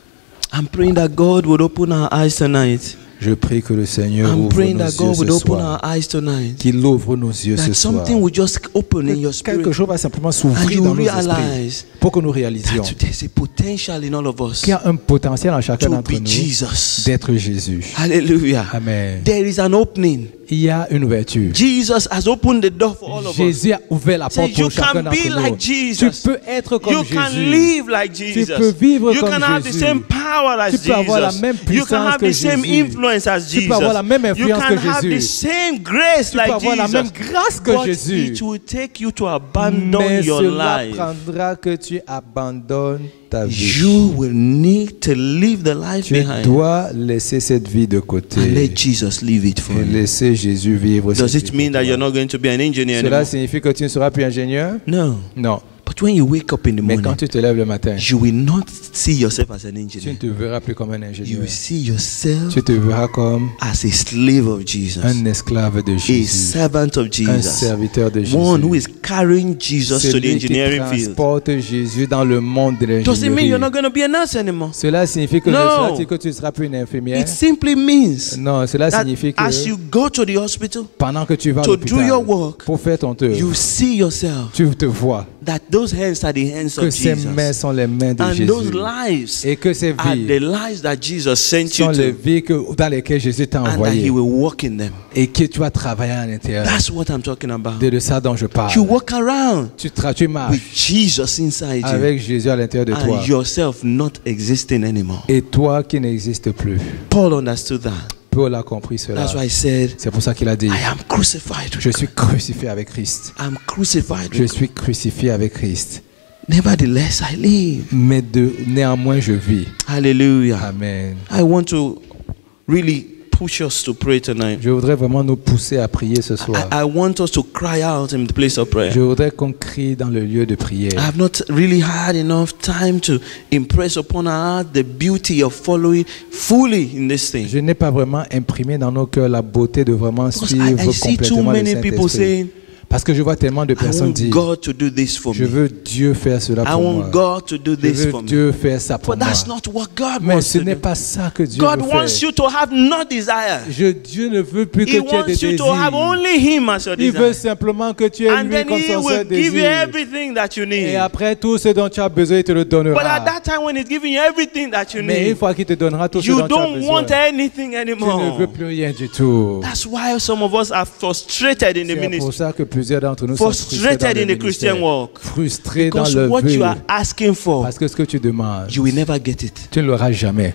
I'm praying that God would open our eyes tonight. Je prie que le Seigneur I'm ouvre praying nos that yeux God would ce open soir. our eyes tonight. Qu'il ouvre nos yeux ce That soir. something will just open in your Quelque spirit. chose va simplement And s'ouvrir you dans nos esprits realize pour que nous réalisions that there's a potential in all of us qu'il y a un potentiel en chacun to d'entre be nous Jesus. d'être Jésus. Hallelujah. Amen. There is an opening. Il y a une ouverture. Jesus has opened the door for all of us. Jésus a ouvert la Say, porte you pour chacun can be d'entre like nous. Jesus. Tu peux être comme You can Jésus. live like Jesus. peux vivre You comme can have the Jésus. same power as Tu peux avoir la Jesus. même You can puissance have que the same Jésus. influence as Tu Jesus. peux avoir la même You influence can que have the Jésus. same grace Tu like peux avoir la même Jesus. grâce que But Jésus. it will take you to abandon Mais your cela life. prendra que tu abandonnes ta vie. You will need to leave the life Tu behind dois laisser cette vie de côté and let Jesus live it for et you. laisser Jésus vivre Does cette it vie mean pour that toi. you're not going to be an engineer Cela anymore? signifie que tu ne seras plus ingénieur? No. Non. But when you wake up in the Mais morning, quand tu te lèves le matin, you will not see yourself as an tu ne engineer. te verras plus comme un You ingénieur. will see yourself Tu te verras comme as a slave of Jesus, un esclave de a Jésus, servant of un Jesus, serviteur de Jésus. one who is carrying Jesus to the Celui qui engineering field. transporte Jésus dans le monde de Does it mean you're l'ingénierie. not going to be a nurse anymore? Cela signifie que, No. cela signifie que tu ne seras plus une infirmière. It simply means Non, cela that signifie que as you go to the hospital pendant que tu vas à to do l'hôpital your work, pour faire ton œuvre, you see yourself tu te vois that those hands are the hands que of ces Jesus. mains sont les mains de And those Jésus lives et que ces are the vies lives that Jesus sent sont you les to, vies dans lesquelles Jésus t'a and that He envoyé will walk in them. et que tu vas travailler à l'intérieur. That's what I'm talking about. C'est de ça dont je parle. You walk around Tu marches with Jesus inside you avec Jésus à l'intérieur de toi and yourself not existing anymore. et toi qui n'existes plus. Paul understood that. Paul a compris cela. That's why he said, C'est pour ça qu'il a dit, I am crucified. je suis crucifié avec Christ. I'm crucified. Je suis crucifié avec Christ. Nevertheless, I live. Mais néanmoins, je vis. Hallelujah. Amen. I want to really push us to pray tonight. Je voudrais vraiment nous pousser à prier ce soir. I want us to cry out in the place of prayer. Je voudrais qu'on crie dans le lieu de I prière. have not really had enough time to impress upon our heart the beauty of following fully in this thing. Je n'ai pas vraiment imprimé dans nos cœurs la beauté de vraiment Because suivre I see too complètement le many people Saint-Esprit. saying, Parce que je vois tellement de I personnes want dire, God to do this for je me. veux Dieu faire cela I pour want moi. God to do Je this veux for me. Dieu faire ça pour But moi. that's not what God Mais wants ce to n'est do. pas ça que Dieu God veut wants faire. you to have no desire. Dieu ne veut plus He que tu aies wants des you to have désirs. only Him as your Il veut desire. simplement que tu aies And lui then comme He son seul will give you désir. everything that you Et need. après, tout ce dont tu as besoin, il te le But at donnera. that time when He's giving you everything that you Mais une need, fois qu'il te donnera tout ce you dont tu as don't besoin, want anything tu ne veux anymore. plus rien du tout. That's why some of us are frustrated in the C'est pour ministry. ça que plusieurs d'entre nous sont frustrés dans Frustrated le in the Christian ministère. walk. Frustrés dans Because le what you vœu. are asking for, Parce que ce que tu demandes, you will never get it. tu ne l'auras jamais.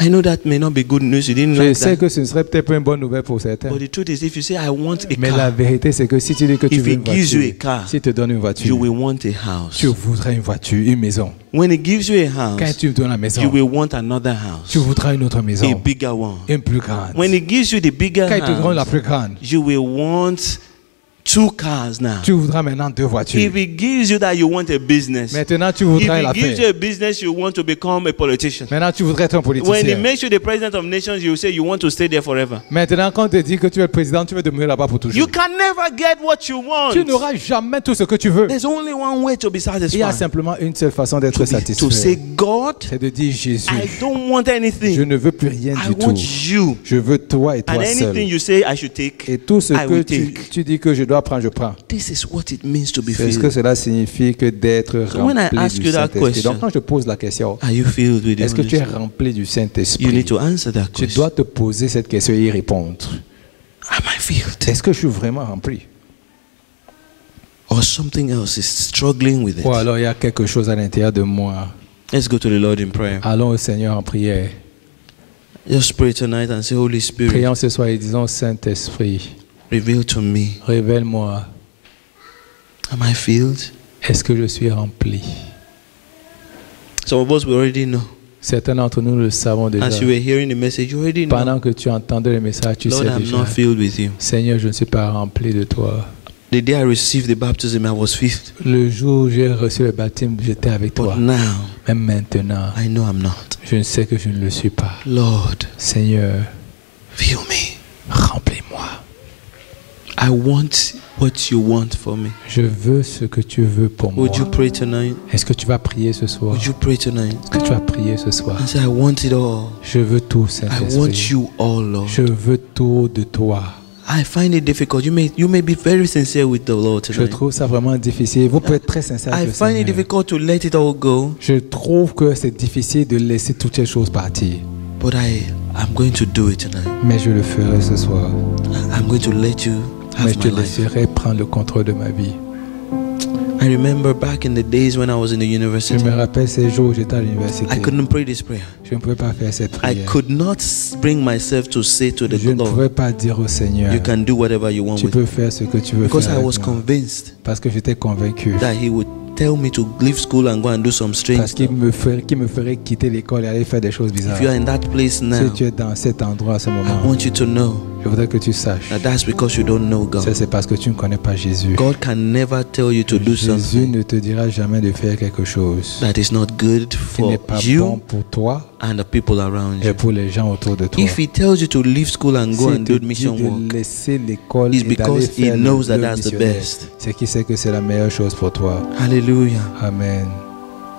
I know that may not be good news. You didn't Je like sais that. que ce ne serait peut-être pas une bonne nouvelle pour certains. But the truth is, if you say, I want a Mais la car, vérité, c'est que si tu dis que tu If veux he une gives you a voiture, car, s'il te donne une you voiture, will want a house. tu voudrais une voiture, une maison. When he gives you a Quand house, tu me donnes la maison, you will want another tu house, voudras une autre a maison, bigger one. une plus grande. When he gives you the bigger Quand il te donne la house, plus grande, you will want 2 cars now. tu voudras maintenant 2 voitures. If he gives you that, you want a business. Maintenant, tu If voudras he la gives you paix. a business, you want to become a politician. Maintenant, tu voudrais être un When he politicien. makes you the president of nations, you say you want to stay there forever. Maintenant, quand on te dit que tu es le président, tu veux demeurer là-bas pour You toujours. can never get what you want. Tu n'auras jamais tout ce que tu veux. There's only one way to be Il y a satisfied. simplement une seule façon d'être To say, satisfait. God, C'est de dire Jésus, I don't want je anything. ne veux plus rien I du tout. want you. Je veux toi et And toi anything seul. you say I should take, Et tout ce I que will tu, take. tu dis que je dois prendre, je prends. This is what it means to be C'est ce que filled. cela signifie que d'être So when I rempli ask du you that Saint-Esprit. question, Donc quand je pose la question, Are you filled with the est-ce que Holy tu es Spirit? rempli du You Saint-Esprit? need to answer that Tu question. dois te poser cette question et y répondre. Am I filled? Est-ce que je suis vraiment rempli? Or something else is struggling with it? Ou alors il y a quelque chose à l'intérieur de moi Let's go to the Lord in prayer. Allons au Seigneur en prière. Just pray tonight and say, Holy Spirit, Prions ce soir et disons, Saint-Esprit, reveal to me. révèle-moi, Am I filled? est-ce que je suis rempli? Some of us, we already know. Certains d'entre nous le savons déjà. As you were hearing the message, you already know. Pendant que tu entendais le message, tu Lord, sais I'm déjà. not filled with you. Seigneur, je ne suis pas rempli de toi. The day I received the baptism, I was filled. Le jour où j'ai reçu le baptême, j'étais avec toi. But now, Même maintenant, I know I'm not. je ne sais que je ne le suis pas. Lord, Seigneur, fill me. remplis-moi. I want what you want for me. Je veux ce que tu veux pour moi. Would you pray tonight? Est-ce que tu vas prier ce soir? Would you pray tonight? Est-ce que tu vas prier ce soir? And say, I want it all. Je veux tout, I want Saint-Esprit. you all, Lord. Je veux tout de toi. I find it difficult. You may be very sincere with the Lord Je tonight. trouve ça vraiment difficile. Vous pouvez être très sincère I avec le find it Seigneur. difficult to let it all go, Je trouve que c'est difficile de laisser toutes ces choses partir. but I'm going to do it tonight. Mais je le ferai ce soir. I'm going to let you Mais have je te my life. laisserai prendre le contrôle de ma vie. I remember back in the days when I was in the Je university, me rappelle ces jours où j'étais à l'université. I couldn't pray this prayer. Je ne pouvais pas faire cette I prière. could not bring myself to say to the Je ne Lord, pouvais pas dire au Seigneur, you can do whatever you want tu with peux me. faire ce que tu veux Because faire I avec was moi. convinced Parce que j'étais convaincu. that He would tell me to leave school and go and do some strange Parce stuff. qu'il me ferait quitter l'école et aller faire des choses bizarres. If you are in that place now, Si tu es dans cet endroit à ce I moment, want you to know je voudrais que tu saches. that that's because you don't know Ça, God. c'est parce que tu ne connais pas Jésus. God can never tell you to do Jésus something ne te dira jamais de faire quelque chose that is not good qui for n'est pas bon you pour toi and the people around et you. pour les gens autour de toi. If He tells you to leave school and go S'il and te do dit mission work, de laisser l'école it's et d'aller because He faire knows that le that's the missionnaire, best. c'est qu'il sait que c'est la meilleure chose pour toi. Hallelujah. Amen.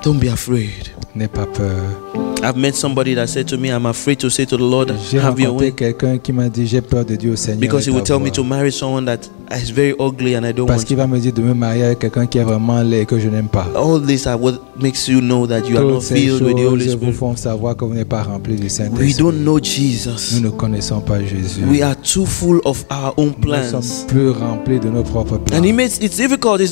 Don't be afraid. N'aie pas peur. I've met somebody that said to me, I'm afraid to say to the Lord, J'ai have your rencontré way. quelqu'un qui m'a dit j'ai peur de Dieu au Seigneur. Because he et would tell me ta to voix. marry someone that is very ugly and I don't Parce want qu'il to. va me dire de me marier avec quelqu'un qui est vraiment laid et que je n'aime pas. All this are what makes you know that you are Toutes not ces filled with the Holy choses vous Spirit. font savoir que vous n'êtes pas rempli du We Saint-Esprit. don't know Nous Jesus. ne connaissons pas Jésus. We are too full of our own Nous plans. sommes plus remplis de nos propres plans. And it's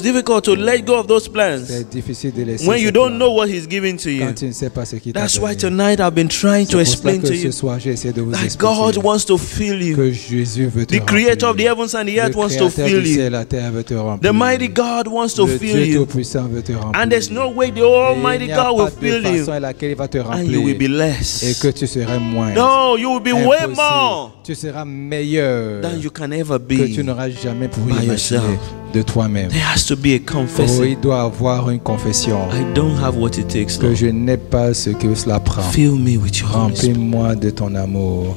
difficult to let go of those plans C'est difficile de laisser when ces you don't plans know what He's giving to you. quand tu ne sais pas ce qu'il t'a That's why donné. tonight I've been trying to C'est pour explain ça to que ce you soir, j'ai essayé de vous that expliquer God wants to fill you. que Jésus veut te The Creator of the remplir. heavens and the Le earth wants to Créateur fill du you. ciel et la terre veut te remplir. The mighty God wants to Le fill Dieu you. Tout-Puissant veut te remplir. And there's no way the Et Almighty il n'y a God will pas de fill you façon à laquelle il va te and you will be remplir et less. que tu seras moins. No, you will be way Impossible. more Tu seras meilleur than you can ever que tu be. n'auras jamais pu by imaginer yourself. de toi-même. There has to be a Oh, confession. il doit avoir une confession I don't have what it takes, que Lord. je n'ai pas ce que cela prend. Fill me with your Holy Spirit. Remplis-moi de ton amour.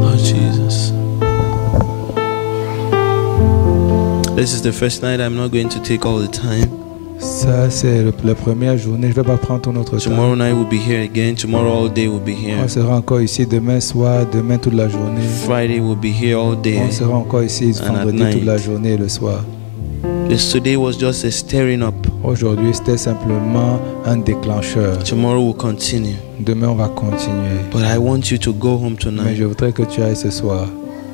Oh, Jesus. This is the first night. I'm not going to take all the time. Ça, c'est la première journée. Je ne vais pas prendre tout notre temps. Tomorrow night we'll be here again. Tomorrow all day we'll be here. On sera encore ici demain soir, demain toute la journée. Friday we'll be here all day. On sera encore ici And at vendredi toute night. la journée et le soir. This today was just a stirring up. Aujourd'hui, c'était simplement un déclencheur. Tomorrow we'll continue. Demain, on va continuer. But I want you to go home Mais tonight. je voudrais que tu ailles ce soir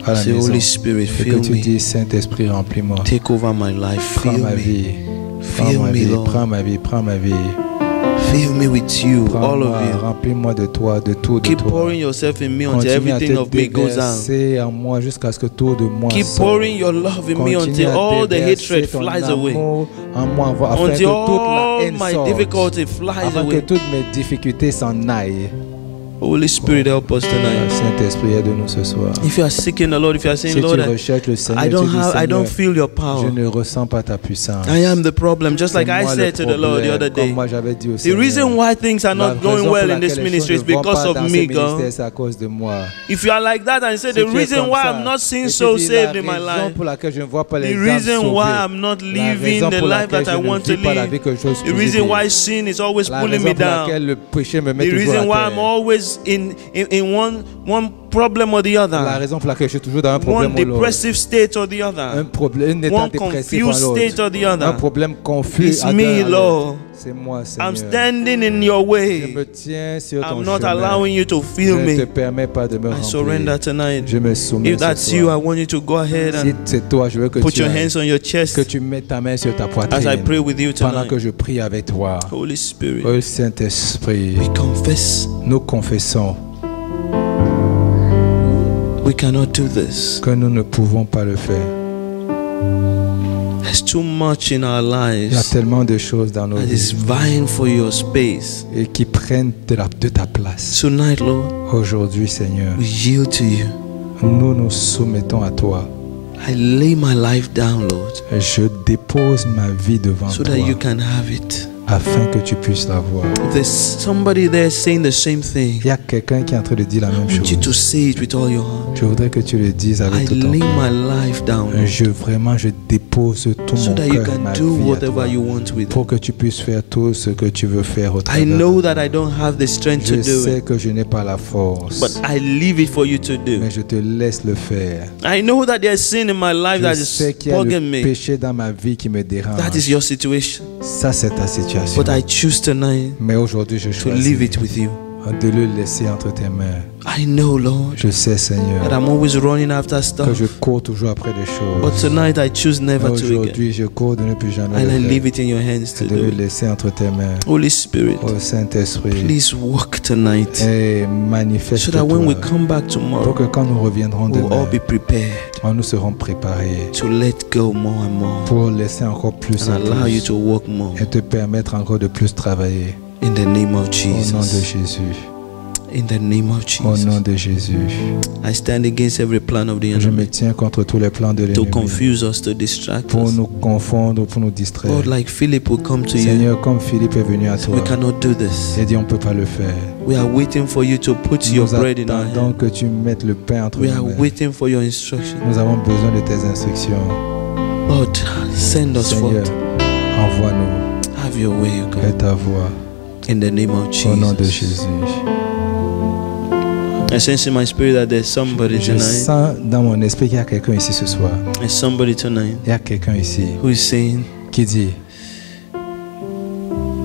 à la Say, maison Holy Spirit, et que fill tu me. dis, Saint-Esprit, remplis-moi. Take over my life. Prends Fill ma me. vie. Prends Fill ma me, vie, Lord. prends ma vie, prends ma vie. Fill me with you, all Prends-moi, of you. remplis-moi de toi, de tout, de Keep toi. pouring yourself in me until Continue à everything te of me goes down. déverser en moi jusqu'à ce que tout de moi Keep sorte. pouring your love in me Continue until à all the déverser hatred ton flies away. amour en moi, afin que Until toute la all haine my sorte. difficulty flies Afin que away. toutes mes difficultés s'en aillent. Holy Spirit, help us tonight. Saint-Esprit, aide-nous ce soir. If you are seeking the Lord, if you are Si saying, tu Lord, recherches le I Seigneur, tu don't dis, have, I don't Seigneur, feel your je power. ne ressens pas ta puissance. I am the problem, just like C'est I moi said le to the Lord the problème, other comme day. moi j'avais dit au The Seigneur. reason why things are La not going raison well pour in this laquelle les ministry is choses ne vont because pas of dans me, ce ministère, God. c'est à cause de moi. If you are like that and say Si the tu es reason comme why ça, I'm not seeing et tu souls dis, saved in la my raison life, pour laquelle je ne vois pas the les âmes reason why sauvées, I'm not la living raison the pour life laquelle that je I ne want to vis pas la live, vie que je the suis reason why sin is always la pulling raison me pour down, laquelle le péché me met the toujours reason why à I'm terre. always in one problem or the La other. raison pour laquelle je suis toujours dans un problème One ou l'autre. depressive state or the Un other. problème, un état One dépressif ou confused state or l'autre. the Un other. problème confus It's à me, l'un à l'autre. Lord. C'est moi, I'm Seigneur. standing in your Je way. me tiens sur ton I'm not chemin. allowing you to Je feel ne te me. permets pas de me I surrender remplir. tonight. Je me soumets If ce that's you, I soir. want you to go ahead Si and c'est toi, je veux que put tu your ailles, hands on your que chest tu mettes ta main sur ta as I poitrine pray with you pendant tonight. que je prie avec toi. Holy Spirit, Oh Saint-Esprit, we confess nous confessons we cannot do this. que nous ne pouvons pas le faire. There's too much in our Il y a lives tellement de choses dans nos that is vies vying for your space. et qui prennent de ta place. Tonight, Lord, Aujourd'hui, Seigneur, we yield to you. nous nous soumettons à toi. I lay my life down, Lord, Je dépose ma vie devant so toi that you can have it. afin que tu puisses la voir. If there's somebody there saying the same thing, Il y a quelqu'un qui est en train de dire la même I want you to chose. say it with all your heart. Je voudrais que tu le dises I avec tout ton lay cœur. my life down, Lord, Je dépose tout so mon that you cœur, can ma do vie à whatever toi, you want with it. pour que tu puisses faire tout ce que tu veux faire au I travers. know that I don't have the strength to Je do sais it, que je n'ai pas la force, but I leave it for you to do. mais je te laisse le faire. I know that there's sin in my life that Je is sais qu'il y a bugging le me. péché dans ma vie qui me That dérange. is your situation. Ça, c'est ta situation. But I choose tonight Mais aujourd'hui, je to leave choisis it with you. de le laisser entre tes mains. I know, Lord, Je sais, Seigneur, that I'm always running after que stuff. je cours toujours après des But choses. tonight I choose Mais never to again. aujourd'hui, je cours de ne plus jamais And I le leave faire. it in your hands to Et de do le it. laisser entre tes mains. Holy Spirit, Oh Saint-Esprit, please work tonight et so manifeste-toi that when we come back pour tomorrow, que quand nous reviendrons we'll all demain, be prepared nous serons préparés to let go more and more pour laisser encore plus and en allow you plus to work more. et te permettre encore de plus travailler. In the name of Au nom de Jesus. Jésus. In the name of Au nom Jesus. de Jésus. I stand against every plan of the Je me enemy tiens contre tous les plans de to l'ennemi confuse us, to distract pour us. nous confondre, pour nous distraire. Lord, like Philip will come to you. Seigneur, comme Philippe est venu à toi, We cannot do this. il a dit on ne peut pas le faire. We are waiting for you to put your Nous bread in our attendons hand. que tu mettes le pain entre We nos are mains. waiting for your instruction. Nous avons besoin de tes instructions. Lord, send us Seigneur, forth. envoie-nous. Have your way, O Fais God. ta voix. In the name of Au nom de Jesus. Jésus. I sense in my spirit that there's somebody Je tonight. sens dans mon esprit qu'il y a quelqu'un ici ce soir. There's somebody tonight Il y a quelqu'un ici who is saying, qui dit,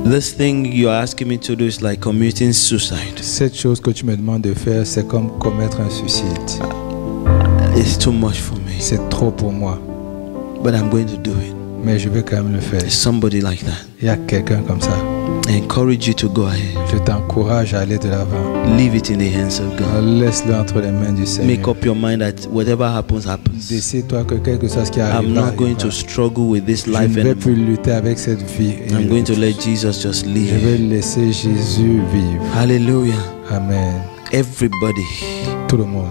this thing you're asking me to do is like committing suicide. cette chose que tu me demandes de faire, c'est comme commettre un suicide. It's too much for me, C'est trop pour moi, but I'm going to do it. mais je vais quand même le faire. There's somebody like that. Il y a quelqu'un comme ça. I encourage you to go ahead. Je t'encourage à aller de l'avant. Leave it in the hands of God. Laisse-le entre les mains du Make Seigneur. up your mind that whatever happens, happens. Décide-toi que quel que soit ce qui I'm arrive, not going to struggle with this je life ne vais plus anymore. lutter avec cette vie. I'm going to let Jesus just Je vais live. laisser Jésus vivre. Hallelujah. Amen. Everybody, Tout le monde.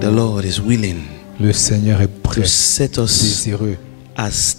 the Lord is willing Le Seigneur est prêt, to set us désireux as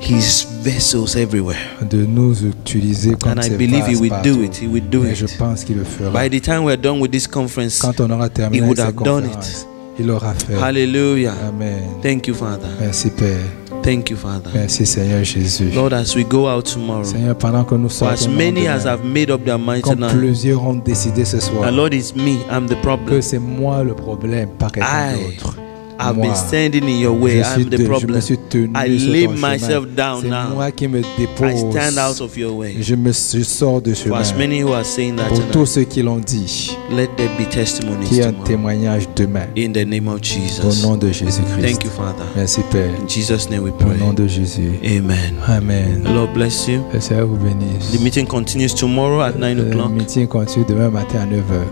His vessels everywhere. de nous utiliser comme And I ses believe He vases will do partout. it. He will do Et je it. pense qu'il le fera. By the time we're done with this conference, Quand on aura terminé He avec would cette have done conférence, il l'aura fait. hallelujah. Amen. Thank you, Father. Merci Père. Thank you, Father. Merci Seigneur Jésus. Lord, as we go out tomorrow, Seigneur, pendant que nous for as sortons many as demain, have made up their mind comme tonight, plusieurs ont décidé ce soir the Lord is me, I'm the que problem. c'est moi le problème, pas quelqu'un I d'autre. I've Moi, been standing in your way, I'm the je problem. me suis tenu I sur lay ton chemin. myself down C'est now. moi qui me I dépose. stand out of your way. Je sors de For as chemin. many who are saying that Pour tous tonight, ceux qui l'ont dit, let there be testimonies qu'il y ait un tomorrow. témoignage demain. In the name of Au Jesus. nom de Jésus-Christ. Thank you, Father. Merci Père. In Jesus' name we Au nom pray. de Jésus. Amen. Amen. The Lord bless you. Le Seigneur vous bénisse. The meeting continues tomorrow at 9 Le o'clock. meeting continue demain matin à 9h.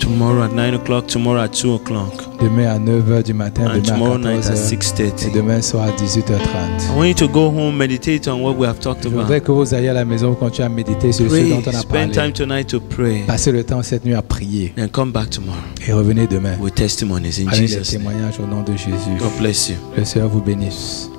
Tomorrow at 9 o'clock. Tomorrow at 2 o'clock. Demain à 9h du matin, And demain tomorrow à night at 14h. Et 6:30. demain soir à 18h30. I want you to go home, meditate on what we have talked Je about. voudrais que vous ayez à la maison, continuez à méditer sur ce Pray. dont on a Spend time parlé. tonight to pray. Passez le temps cette nuit à prier And come back tomorrow et revenez demain with testimonies in avec les Jesus' name. témoignages au nom de Jésus. God bless you. Le Seigneur vous bénisse.